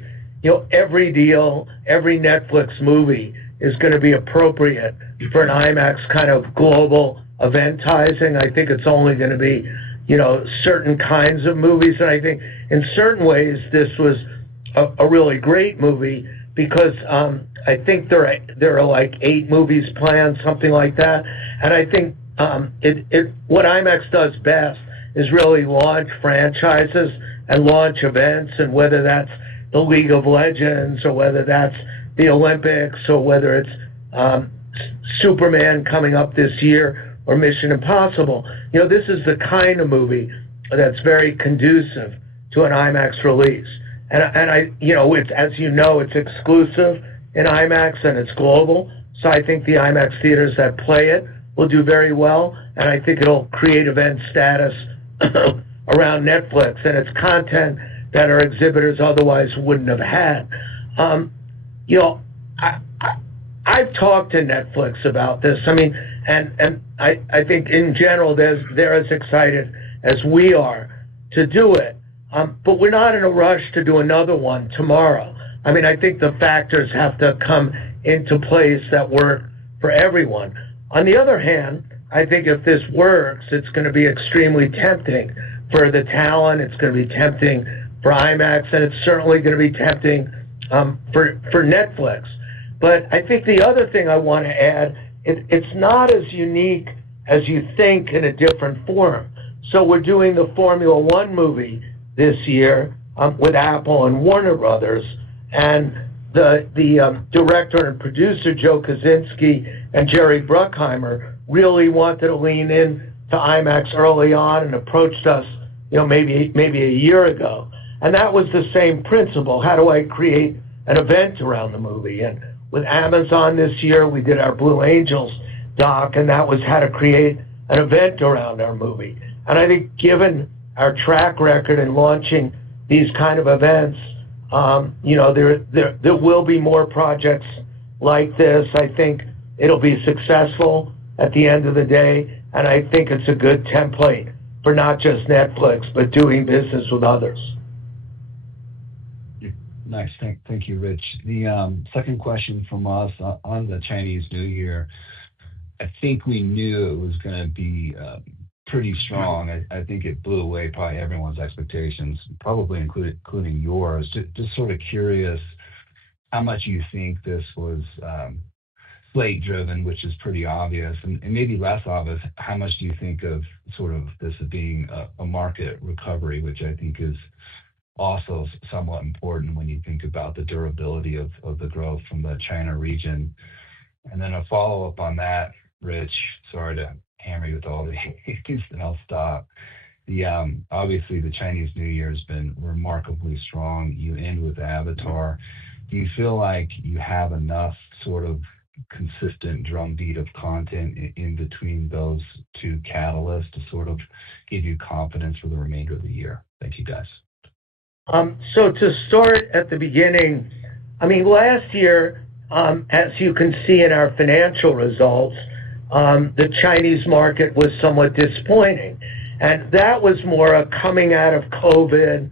every deal, every Netflix movie is going to be appropriate for an IMAX kind of global eventizing. I think it's only going to be, certain kinds of movies. And I think in certain ways this was a really great movie because I think there are like 8 movies planned, something like that. And I think what IMAX does best is really launch franchises and launch events, and whether that's the League of Legends or whether that's the Olympics or whether it's Superman coming up this year or Mission Impossible. This is the kind of movie that's very conducive to an IMAX release. And it's, as you know, it's exclusive in IMAX and it's global. So I think the IMAX theaters that play it will do very well, and I think it'll create event status around Netflix and its content that our exhibitors otherwise wouldn't have had. I've talked to Netflix about this. I mean, and I think in general they're as excited as we are to do it. But we're not in a rush to do another one tomorrow. I mean, I think the factors have to come into place that work for everyone. On the other hand, I think if this works, it's going to be extremely tempting for the talent. It's going to be tempting for IMAX, and it's certainly going to be tempting for Netflix. But I think the other thing I want to add, it's not as unique as you think in a different form. So we're doing the Formula One movie this year with Apple and Warner Brothers, and the director and producer Joe Kosinski and Jerry Bruckheimer really wanted to lean in to IMAX early on and approached us, maybe a year ago. And that was the same principle. How do I create an event around the movie? And with Amazon this year, we did our Blue Angels doc, and that was how to create an event around our movie. And I think given our track record in launching these kind of events, there will be more projects like this. I think it'll be successful at the end of the day, and I think it's a good template for not just Netflix, but doing business with others. Nice. Thank you, Rich. The second question from us on the Chinese New Year. I think we knew it was going to be pretty strong. I think it blew away probably everyone's expectations, probably including yours. Just sort of curious how much you think this was slate driven, which is pretty obvious, and maybe less obvious, how much do you think of sort of this being a market recovery, which I think is also somewhat important when you think about the durability of the growth from the China region. And then a follow-up on that, Rich, sorry to hammer you with all these, and I'll stop. Obviously, the Chinese New Year has been remarkably strong. You end with Avatar. Do you feel like you have enough sort of consistent drumbeat of content in between those two catalysts to sort of give you confidence for the remainder of the year? Thank you, guys. So to start at the beginning, I mean, last year, as you can see in our financial results, the Chinese market was somewhat disappointing. And that was more a coming out of COVID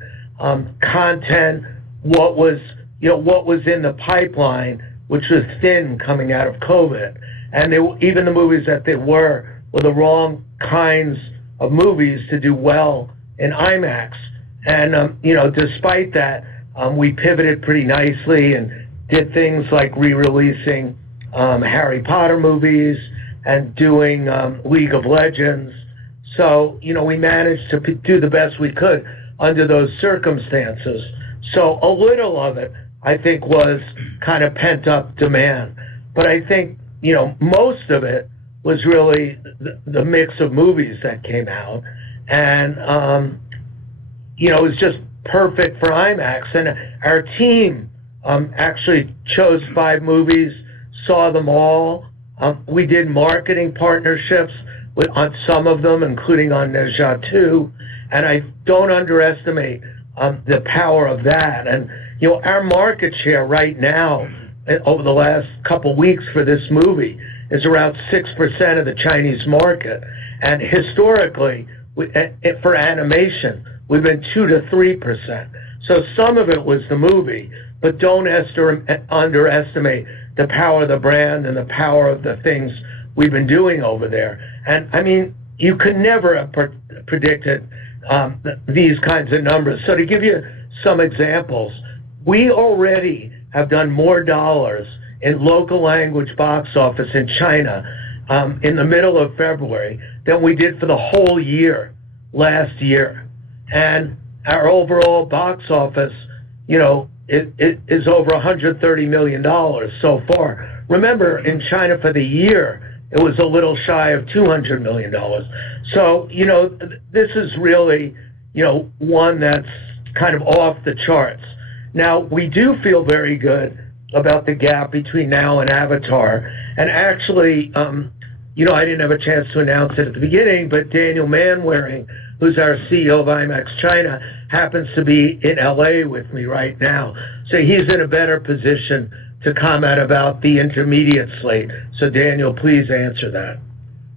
content, what was in the pipeline, which was thin coming out of COVID. And even the movies that they were the wrong kinds of movies to do well in IMAX. And, despite that, we pivoted pretty nicely and did things like re-releasing Harry Potter movies and doing League of Legends. So, we managed to do the best we could under those circumstances. So a little of it, I think, was kind of pent-up demand. But I think, most of it was really the mix of movies that came out. And, it was just perfect for IMAX. And our team actually chose 5 movies, saw them all. We did marketing partnerships on some of them, including on Ne Zha 2. And I don't underestimate the power of that. And, our market share right now, over the last couple weeks for this movie, is around 6% of the Chinese market. And historically, for animation, we've been 2 to 3%. So some of it was the movie, but don't underestimate the power of the brand and the power of the things we've been doing over there. And I mean, you could never have predicted these kinds of numbers. So to give you some examples, we already have done more dollars in local language box office in China in the middle of February than we did for the whole year last year. And our overall box office, it is over $130 million so far. Remember, in China for the year, it was a little shy of $200 million. So, this is really, one that's kind of off the charts. Now, we do feel very good about the gap between now and Avatar. And actually, I didn't have a chance to announce it at the beginning, but Daniel Manwaring, who's our CEO of IMAX China, happens to be in LA with me right now. So he's in a better position to comment about the intermediate slate. So Daniel, please answer that.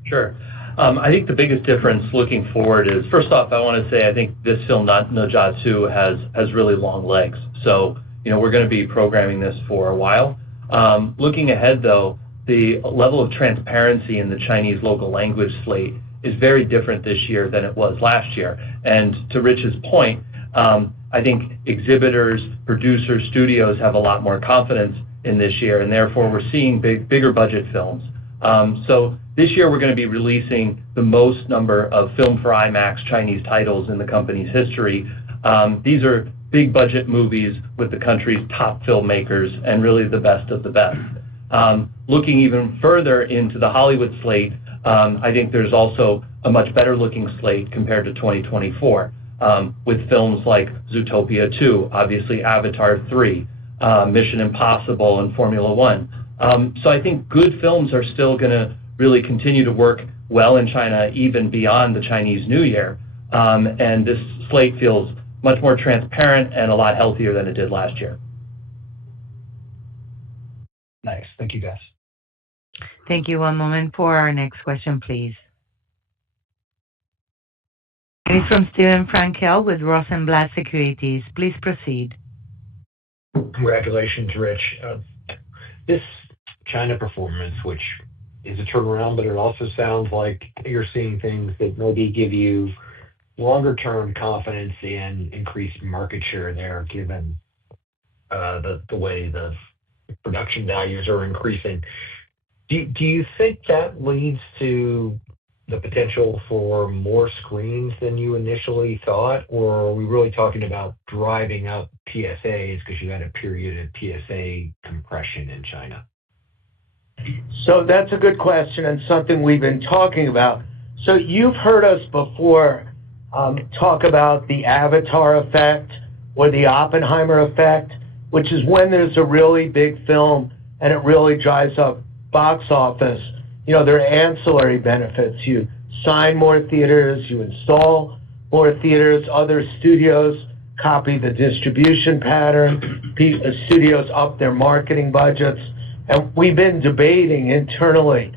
Sure. I think the biggest difference looking forward is, first off, I want to say I think this film, No Jaw 2, has really long legs. So, we're going to be programming this for a while. Looking ahead, though, the level of transparency in the Chinese local language slate is very different this year than it was last year. And to Rich's point, I think exhibitors, producers, studios have a lot more confidence in this year, and therefore we're seeing bigger budget films. So this year we're going to be releasing the most number of Film for IMAX Chinese titles in the company's history. These are big budget movies with the country's top filmmakers and really the best of the best. Looking even further into the Hollywood slate, I think there's also a much better looking slate compared to 2024, with films like Zootopia 2, obviously Avatar 3, Mission Impossible, and Formula One. So I think good films are still going to really continue to work well in China, even beyond the Chinese New Year. And this slate feels much more transparent and a lot healthier than it did last year. Nice. Thank you, guys. Thank you. One moment for our next question, please. It's from Steven Frankel with Rosenblatt Securities. Please proceed. Congratulations, Rich. This China performance, which is a turnaround, but it also sounds like you're seeing things that maybe give you longer-term confidence in increased market share there, given the way the production values are increasing. Do you think that leads to the potential for more screens than you initially thought, or are we really talking about driving up PSAs because you had a period of PSA compression in China? So that's a good question and something we've been talking about. So you've heard us before talk about the Avatar effect or the Oppenheimer effect, which is when there's a really big film and it really drives up box office. There are ancillary benefits. You sign more theaters, you install more theaters, other studios copy the distribution pattern, studios up their marketing budgets. And we've been debating internally,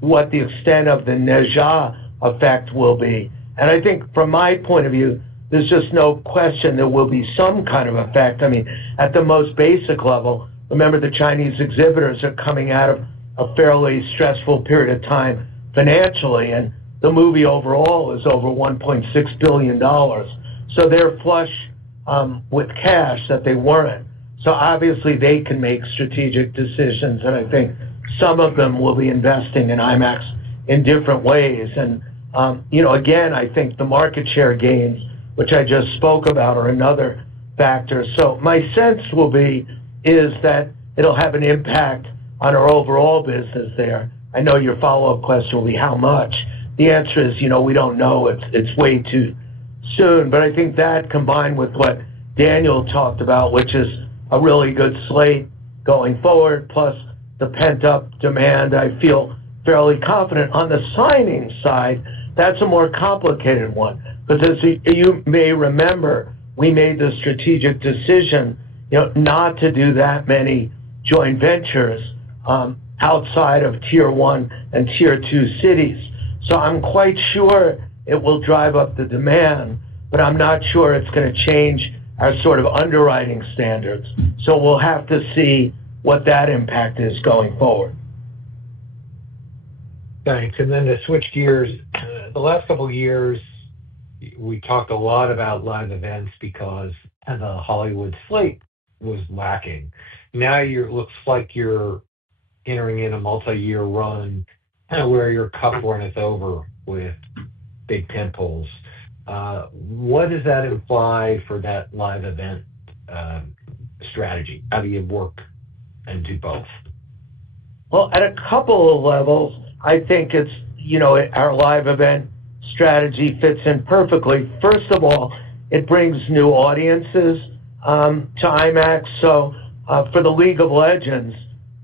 what the extent of the Ne Zha effect will be. And I think from my point of view, there's just no question there will be some kind of effect. I mean, at the most basic level, remember the Chinese exhibitors are coming out of a fairly stressful period of time financially, and the movie overall is over $1.6 billion. So they're flush with cash that they weren't. So obviously they can make strategic decisions, and I think some of them will be investing in IMAX in different ways. And, again, I think the market share gains, which I just spoke about, are another factor. So my sense is that it'll have an impact on our overall business there. I know your follow-up question will be how much. The answer is, we don't know. It's way too soon. But I think that combined with what Daniel talked about, which is a really good slate going forward, plus the pent-up demand, I feel fairly confident. On the signing side, that's a more complicated one. Because as you may remember, we made the strategic decision, not to do that many joint ventures outside of Tier 1 and Tier 2 cities. So I'm quite sure it will drive up the demand, but I'm not sure it's going to change our sort of underwriting standards. So we'll have to see what that impact is going forward. Thanks. And then to switch gears, the last couple of years, we talked a lot about live events because the Hollywood slate was lacking. Now it looks like you're entering in a multi-year run kind of where your cup runneth over with big tentpoles. What does that imply for that live event strategy? How do you work and do both? Well, at a couple of levels, I think it's, our live event strategy fits in perfectly. First of all, it brings new audiences to IMAX. So for the League of Legends,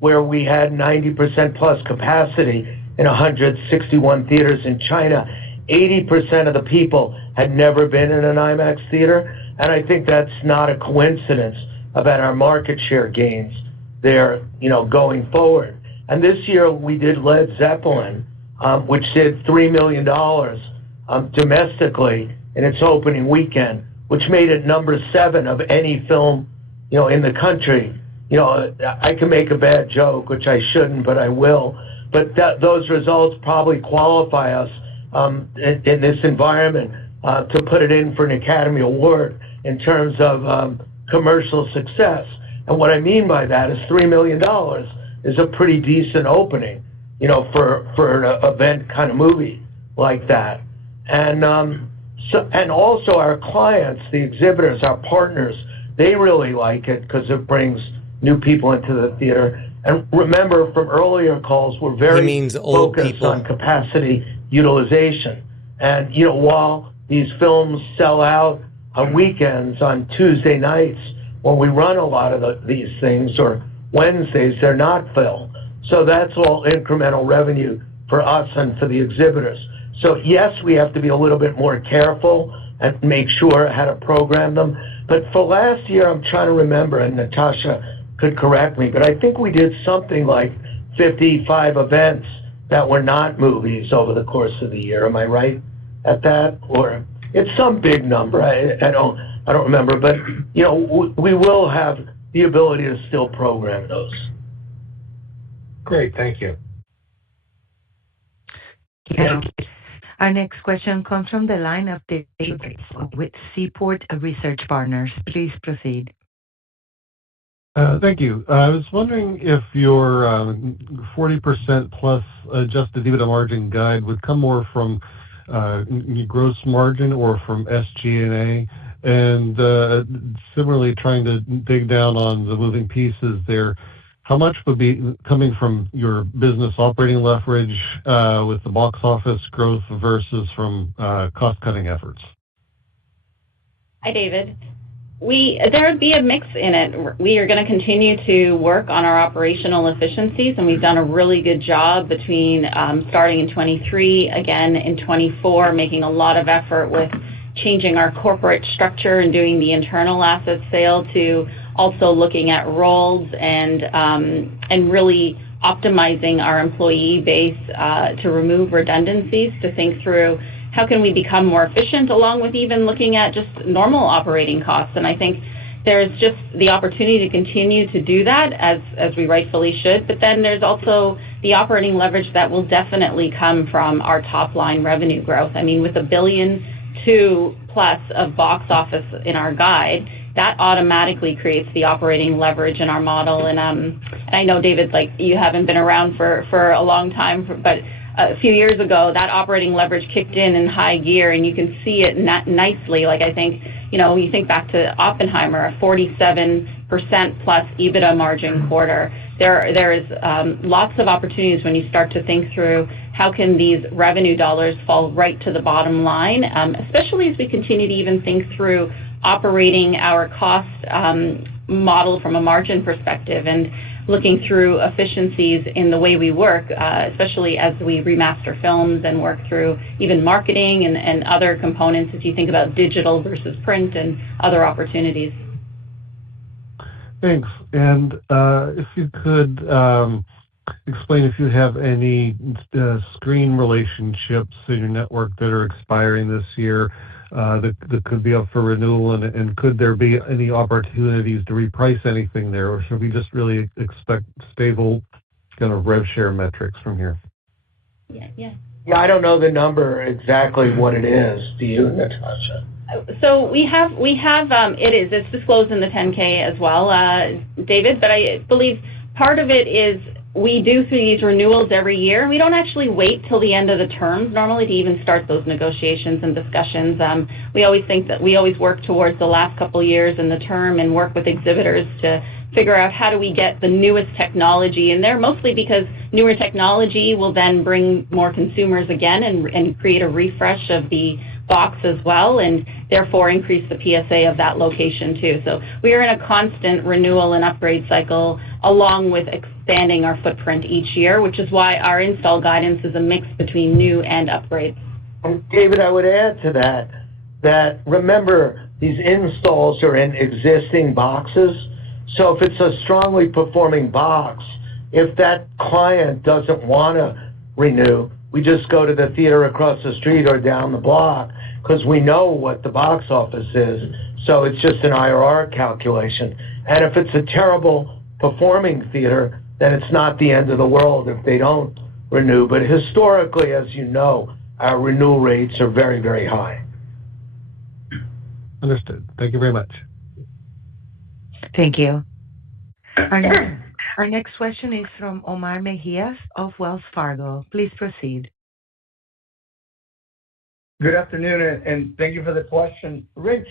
where we had 90% plus capacity in 161 theaters in China, 80% of the people had never been in an IMAX theater. And I think that's not a coincidence about our market share gains there, going forward. And this year we did Led Zeppelin, which did $3 million domestically in its opening weekend, which made it number 7 of any film, in the country. I can make a bad joke, which I shouldn't, but I will. But those results probably qualify us in this environment to put it in for an Academy Award in terms of commercial success. And what I mean by that is $3 million is a pretty decent opening, for an event kind of movie like that. And and also our clients, the exhibitors, our partners, they really like it because it brings new people into the theater. And remember from earlier calls, we're very focused on capacity utilization. And, while these films sell out on weekends, on Tuesday nights, when we run a lot of these things, or Wednesdays, they're not filled. So that's all incremental revenue for us and for the exhibitors. So yes, we have to be a little bit more careful and make sure how to program them. But for last year, I'm trying to remember, and Natasha could correct me, but I think we did something like 55 events that were not movies over the course of the year. Am I right at that? Or it's some big number. I don't remember, but we will have the ability to still program those. Great, thank you. Yeah. Our next question comes from the line of David with Seaport Research Partners. Please proceed. Thank you. I was wondering if your 40% plus adjusted EBITDA margin guide would come more from gross margin or from SG&A, and similarly trying to dig down on the moving pieces there. How much would be coming from your business operating leverage with the box office growth versus from cost-cutting efforts? Hi, David. There would be a mix in it. We are going to continue to work on our operational efficiencies, and we've done a really good job between starting in 23, again in 24, making a lot of effort with changing our corporate structure and doing the internal asset sale, to also looking at roles and really optimizing our employee base to remove redundancies, to think through how can we become more efficient, along with even looking at just normal operating costs. And I think there's just the opportunity to continue to do that as we rightfully should. But then there's also the operating leverage that will definitely come from our top line revenue growth. I mean, with $1.2 billion plus of box office in our guide, that automatically creates the operating leverage in our model. And I know, David, like, you haven't been around for a long time, but a few years ago, that operating leverage kicked in high gear, and you can see it nicely. Like, I think, when you think back to Oppenheimer, a 47% plus EBITDA margin quarter, there is lots of opportunities when you start to think through how can these revenue dollars fall right to the bottom line, especially as we continue to even think through operating our cost model from a margin perspective, and looking through efficiencies in the way we work, especially as we remaster films and work through even marketing and other components as you think about digital versus print and other opportunities. Thanks. And if you could explain if you have any screen relationships in your network that are expiring this year that could be up for renewal, and could there be any opportunities to reprice anything there, or should we just really expect stable kind of rev share metrics from here? Yeah, I don't know the number exactly what it is. Do you, Natasha? So we have it's disclosed in the 10K as well, David, but I believe part of it is we do see these renewals every year. We don't actually wait till the end of the terms normally to even start those negotiations and discussions. We always think that we always work towards the last couple years in the term and work with exhibitors to figure out how do we get the newest technology in there, mostly because newer technology will then bring more consumers again and create a refresh of the box as well, and therefore increase the PSA of that location too. So we are in a constant renewal and upgrade cycle along with expanding our footprint each year, which is why our install guidance is a mix between new and upgrades. And David, I would add to that remember, these installs are in existing boxes. So if it's a strongly performing box, if that client doesn't want to renew, we just go to the theater across the street or down the block because we know what the box office is. So it's just an IRR calculation. And if it's a terrible performing theater, then it's not the end of the world if they don't renew. But historically, as you know, our renewal rates are very, very high. Understood. Thank you very much. Thank you. Our next question is from Omar Mejias of Wells Fargo. Please proceed. Good afternoon, and thank you for the question. Rich,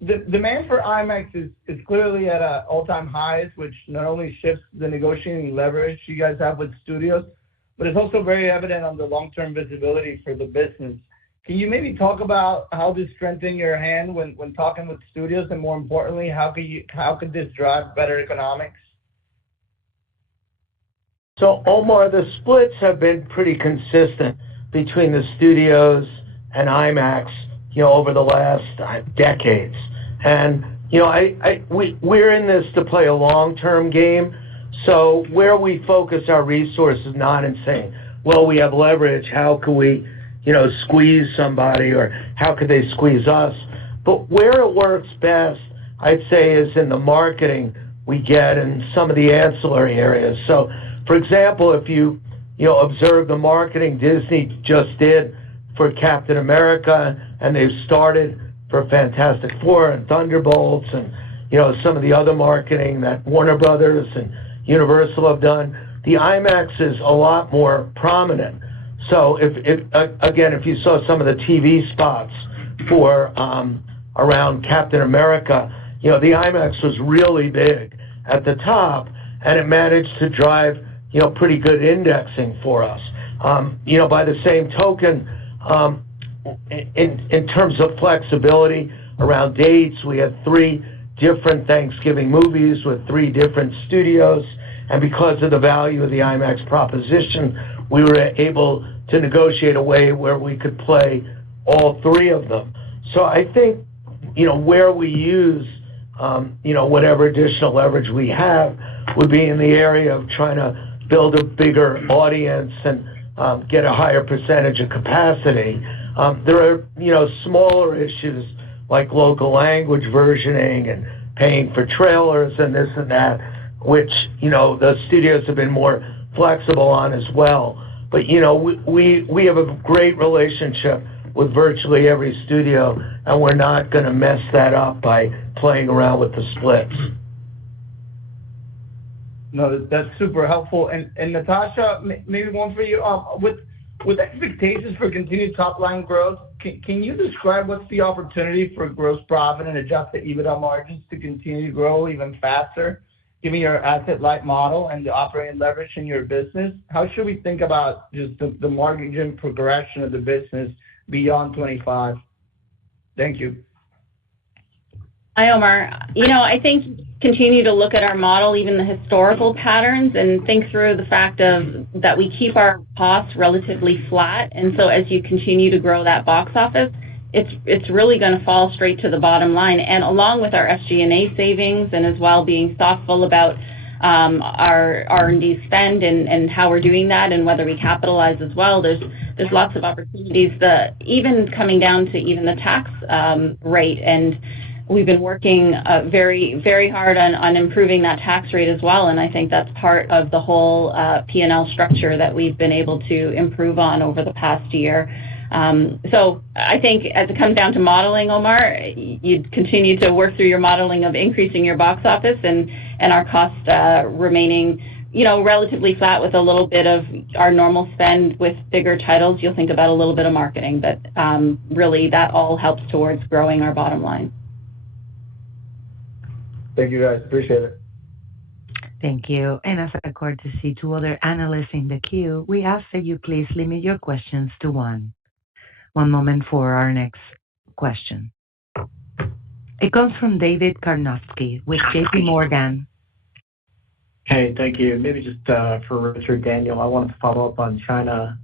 the demand for IMAX is clearly at all-time highs, which not only shifts the negotiating leverage you guys have with studios, but it's also very evident on the long-term visibility for the business. Can you maybe talk about how this strengthens your hand when talking with studios, and more importantly, how could this drive better economics? So, Omar, the splits have been pretty consistent between the studios and IMAX, over the last decades. And, we're in this to play a long-term game. So where we focus our resources, not in saying, well, we have leverage, how can we, squeeze somebody, or how could they squeeze us? But where it works best, I'd say, is in the marketing we get in some of the ancillary areas. So, for example, if you observe the marketing Disney just did for Captain America, and they've started for Fantastic Four and Thunderbolts, and some of the other marketing that Warner Brothers and Universal have done, the IMAX is a lot more prominent. So if you saw some of the TV spots for around Captain America, the IMAX was really big at the top, and it managed to drive pretty good indexing for us. By the same token, in terms of flexibility around dates, we had 3 different Thanksgiving movies with 3 different studios, and because of the value of the IMAX proposition, we were able to negotiate a way where we could play all 3 of them. So I think, where we use, whatever additional leverage we have would be in the area of trying to build a bigger audience and get a higher percentage of capacity. There are, smaller issues like local language versioning and paying for trailers and this and that, which, the studios have been more flexible on as well. But, we have a great relationship with virtually every studio, and we're not going to mess that up by playing around with the splits. No, that's super helpful. And Natasha, maybe one for you. With expectations for continued top-line growth, can you describe what's the opportunity for gross profit and adjusted EBITDA margins to continue to grow even faster, given your asset-light model and the operating leverage in your business? How should we think about just the margin progression of the business beyond 25? Thank you. Hi, Omar. I think continue to look at our model, even the historical patterns, and think through the fact that we keep our costs relatively flat. And so as you continue to grow that box office, it's really going to fall straight to the bottom line. And along with our SG&A savings, and as well being thoughtful about our R&D spend and how we're doing that, and whether we capitalize as well, there's lots of opportunities. Even coming down to even the tax rate, and we've been working very, very hard on improving that tax rate as well, and I think that's part of the whole P&L structure that we've been able to improve on over the past year. So I think as it comes down to modeling, Omar, you'd continue to work through your modeling of increasing your box office and our cost remaining relatively flat with a little bit of our normal spend. With bigger titles, you'll think about a little bit of marketing, but really that all helps towards growing our bottom line. Thank you, guys. Appreciate it. Thank you. And as a courtesy to other analysts in the queue, we ask that you please limit your questions to one. One moment for our next question. It comes from David Karnovsky with JP Morgan. Hey, thank you. Maybe just for Richard, Daniel, I wanted to follow up on China.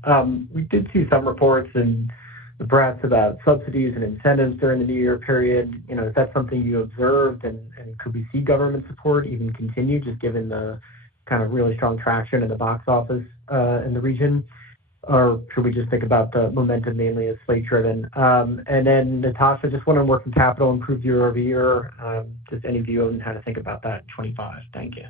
We did see some reports in the press about subsidies and incentives during the New Year period. Is that something you observed, and could we see government support even continue, just given the kind of really strong traction in the box office in the region? Or should we just think about the momentum mainly as slate driven? And then Natasha, just wondering, working capital improved year-over-year. Just any view on how to think about that in 25? Thank you.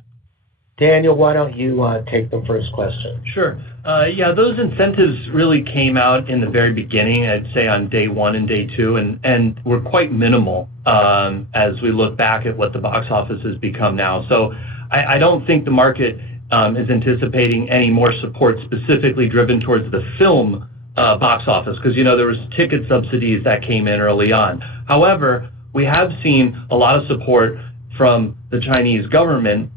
Daniel, why don't you take the first question? Sure. Yeah, those incentives really came out in the very beginning, I'd say on day one and day two, and were quite minimal as we look back at what the box office has become now. So I don't think the market is anticipating any more support specifically driven towards the film box office, because, there was ticket subsidies that came in early on. However, we have seen a lot of support from the Chinese government,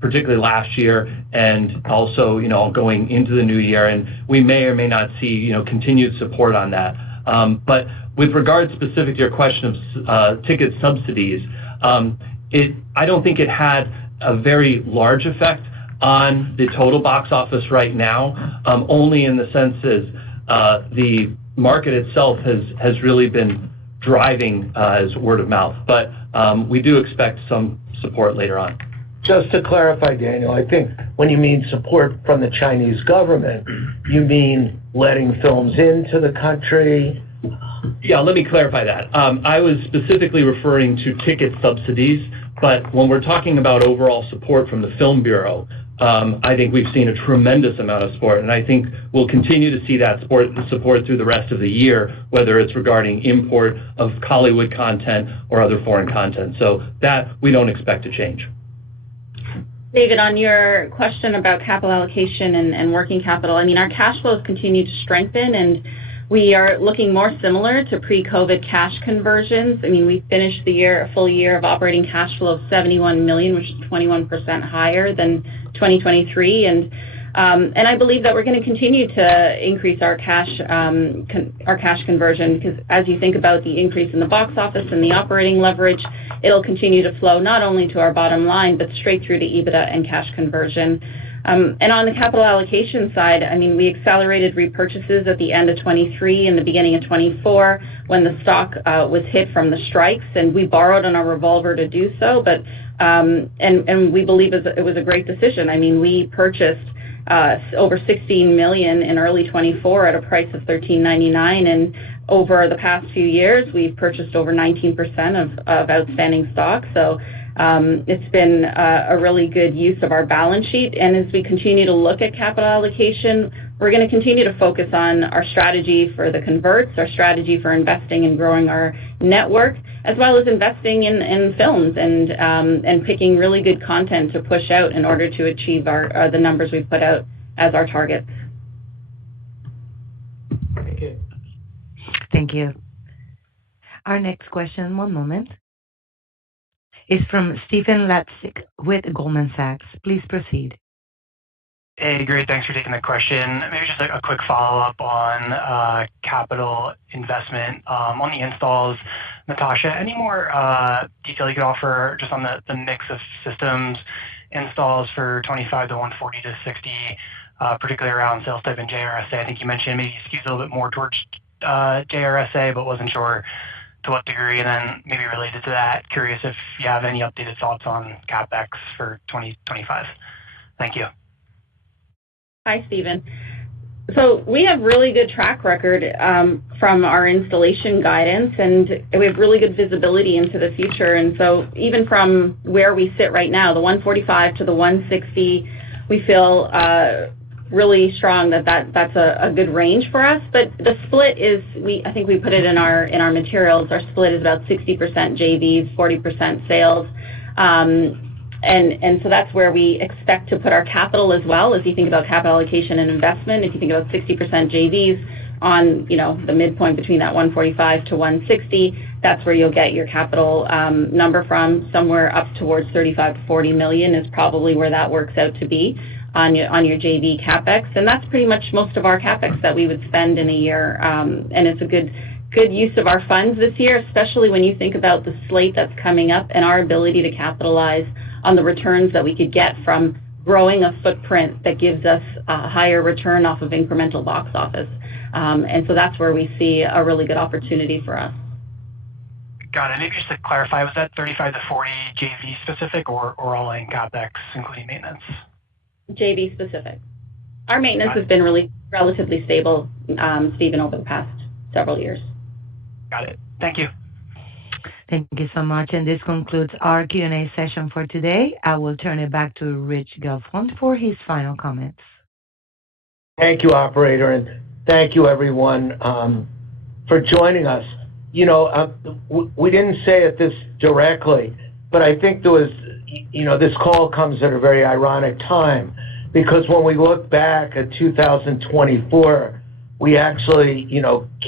particularly last year, and also, going into the new year, and we may or may not see, continued support on that. But with regard specific to your question of ticket subsidies, I don't think it had a very large effect on the total box office right now, only in the sense as the market itself has really been driving as word of mouth. But we do expect some support later on. Just to clarify, Daniel, I think when you mean support from the Chinese government, you mean letting films into the country? Yeah, let me clarify that. I was specifically referring to ticket subsidies, but when we're talking about overall support from the Film Bureau, I think we've seen a tremendous amount of support, and I think we'll continue to see that support through the rest of the year, whether it's regarding import of Hollywood content or other foreign content. So that we don't expect to change. David, on your question about capital allocation and working capital, our cash flows continue to strengthen, and we are looking more similar to pre-COVID cash conversions. We finished the year, a full year of operating cash flow of $71 million, which is 21% higher than 2023. And I believe that we're going to continue to increase our cash conversion, because as you think about the increase in the box office and the operating leverage, it'll continue to flow not only to our bottom line, but straight through to EBITDA and cash conversion. And on the capital allocation side, we accelerated repurchases at the end of 23 and the beginning of 24 when the stock was hit from the strikes, and we borrowed on our revolver to do so. But and we believe it was a great decision. We purchased over $16 million in early 24 at a price of $13.99, and over the past few years, we've purchased over 19% of outstanding stock. So it's been a really good use of our balance sheet. And as we continue to look at capital allocation, we're going to continue to focus on our strategy for the converts, our strategy for investing and growing our network, as well as investing in films and picking really good content to push out in order to achieve the numbers we've put out as our targets. Thank you. Thank you. Our next question, one moment, is from Stephen Laszczyk with Goldman Sachs. Please proceed. Hey, great. Thanks for taking the question. Maybe just a quick follow-up on capital investment on the installs. Natasha, any more detail you could offer just on the mix of systems installs for 25 to 140 to 60, particularly around sales type and JRSA? I think you mentioned maybe skews a little bit more towards JRSA, but wasn't sure to what degree. And then maybe related to that, curious if you have any updated thoughts on CapEx for 2025. Thank you. Hi, Stephen. So we have really good track record from our installation guidance, and we have really good visibility into the future. And so even from where we sit right now, the 145 to the 160, we feel really strong that's a good range for us. But the split is, I think we put it in our materials. Our split is about 60% JVs, 40% sales. And so that's where we expect to put our capital as well. As you think about capital allocation and investment, if you think about 60% JVs on, the midpoint between that 145 to 160, that's where you'll get your capital number from. Somewhere up towards 35 to 40 million is probably where that works out to be on your JV capex, and that's pretty much most of our capex that we would spend in a year. And it's a good use of our funds this year, especially when you think about the slate that's coming up and our ability to capitalize on the returns that we could get from growing a footprint that gives us a higher return off of incremental box office. And so that's where we see a really good opportunity for us. Got it. Maybe just to clarify, was that 35 to 40 JV specific or all in capex, including maintenance? JV specific. Our maintenance has been really relatively stable, Stephen, over the past several years. Got it. Thank you. Thank you so much. And this concludes our Q&A session for today. I will turn it back to Rich Gelfond for his final comments. Thank you, operator, and thank you, everyone, for joining us. We didn't say it this directly, but I think there was, this call comes at a very ironic time, because when we look back at 2024, we actually,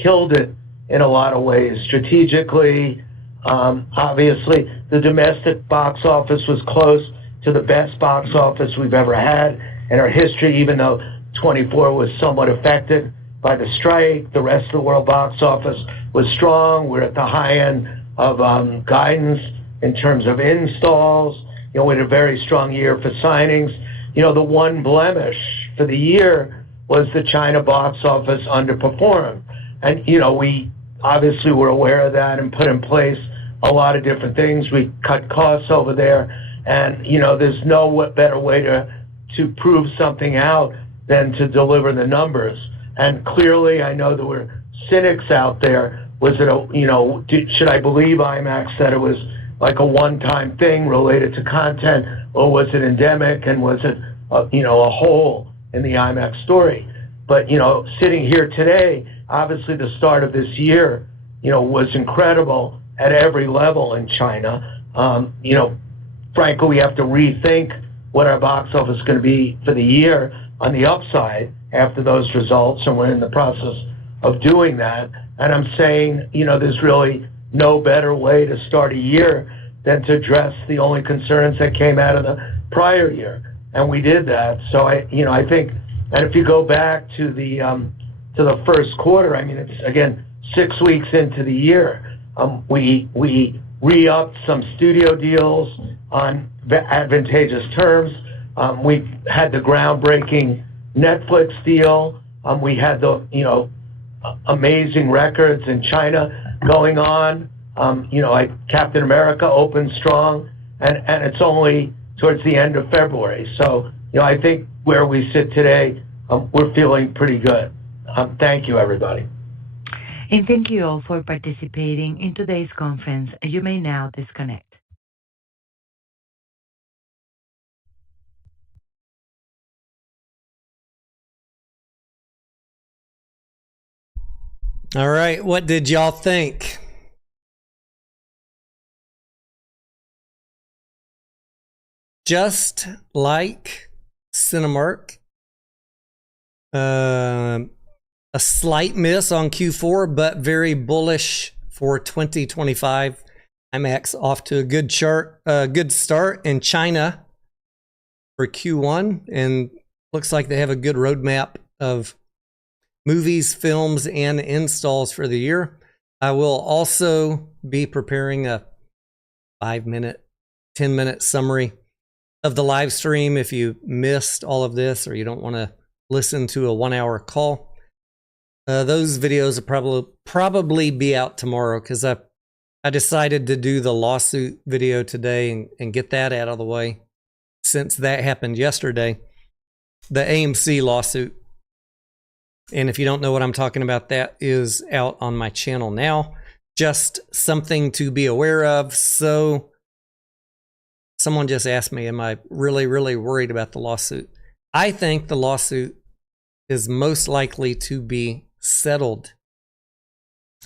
killed it in a lot of ways. Strategically, obviously, the domestic box office was close to the best box office we've ever had in our history, even though 24 was somewhat affected by the strike. The rest of the world box office was strong. We're at the high end of guidance in terms of installs. We had a very strong year for signings. The one blemish for the year was the China box office underperformed. And, we obviously were aware of that and put in place a lot of different things. We cut costs over there. And, there's no better way to prove something out than to deliver the numbers. And clearly, I know there were cynics out there. Was it should I believe IMAX that it was like a one-time thing related to content, or was it endemic, and was it a hole in the IMAX story? But sitting here today, obviously the start of this year was incredible at every level in China. Frankly, we have to rethink what our box office is going to be for the year on the upside after those results, and we're in the process of doing that. And I'm saying, there's really no better way to start a year than to address the only concerns that came out of the prior year, and we did that. So I think, and if you go back to the first quarter, it's again 6 weeks into the year, we re-upped some studio deals on advantageous terms. We had the groundbreaking Netflix deal. We had the amazing records in China going on. Like Captain America opened strong, and it's only towards the end of February. So I think where we sit today, we're feeling pretty good. Thank you, everybody. And thank you all for participating in today's conference. You may now disconnect. All right, what did y'all think? Just like Cinemark, a slight miss on Q4, but very bullish for 2025. IMAX off to a good start in China for Q1, and looks like they have a good roadmap of movies, films, and installs for the year. I will also be preparing a 5-minute, 10-minute summary of the live stream if you missed all of this or you don't want to listen to a 1-hour call. Those videos will probably be out tomorrow, because I decided to do the lawsuit video today and get that out of the way, since that happened yesterday, the AMC lawsuit. And if you don't know what I'm talking about, that is out on my channel now. Just something to be aware of. So someone just asked me, am I really, really worried about the lawsuit? I think the lawsuit is most likely to be settled.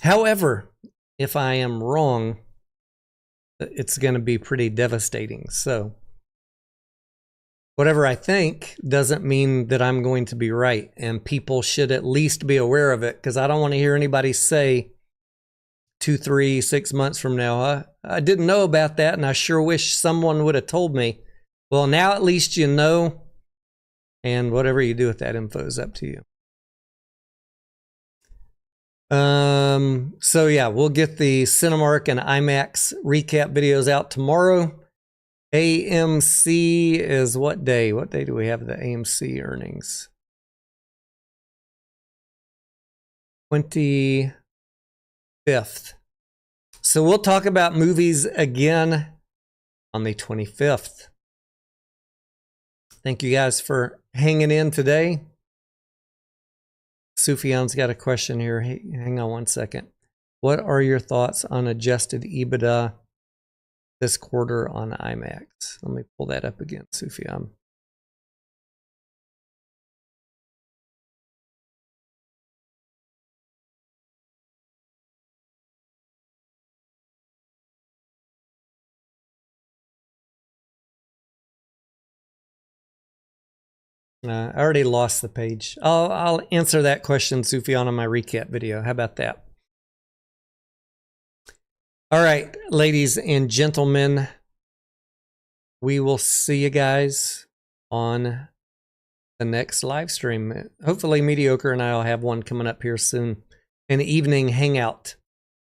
However, if I am wrong, it's going to be pretty devastating. So whatever I think doesn't mean that I'm going to be right. And people should at least be aware of it, because I don't want to hear anybody say 2, 3, 6 months from now, I didn't know about that, and I sure wish someone would have told me. Well, now at least you know, and whatever you do with that info is up to you. So yeah, we'll get the Cinemark and IMAX recap videos out tomorrow. AMC is what day? What day do we have the AMC earnings? 25th. So we'll talk about movies again on the 25th. Thank you guys for hanging in today. Sufyan's got a question here. Hey, hang on one second. What are your thoughts on adjusted EBITDA this quarter on IMAX? Let me pull that up again, Sufyan. I already lost the page. I'll answer that question, Sufyan, on my recap video. How about that? All right, ladies and gentlemen, we will see you guys on the next live stream. Hopefully, Mediocre and I will have one coming up here soon. An evening hangout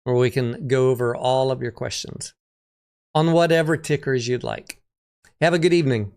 where we can go over all of your questions on whatever tickers you'd like. Have a good evening.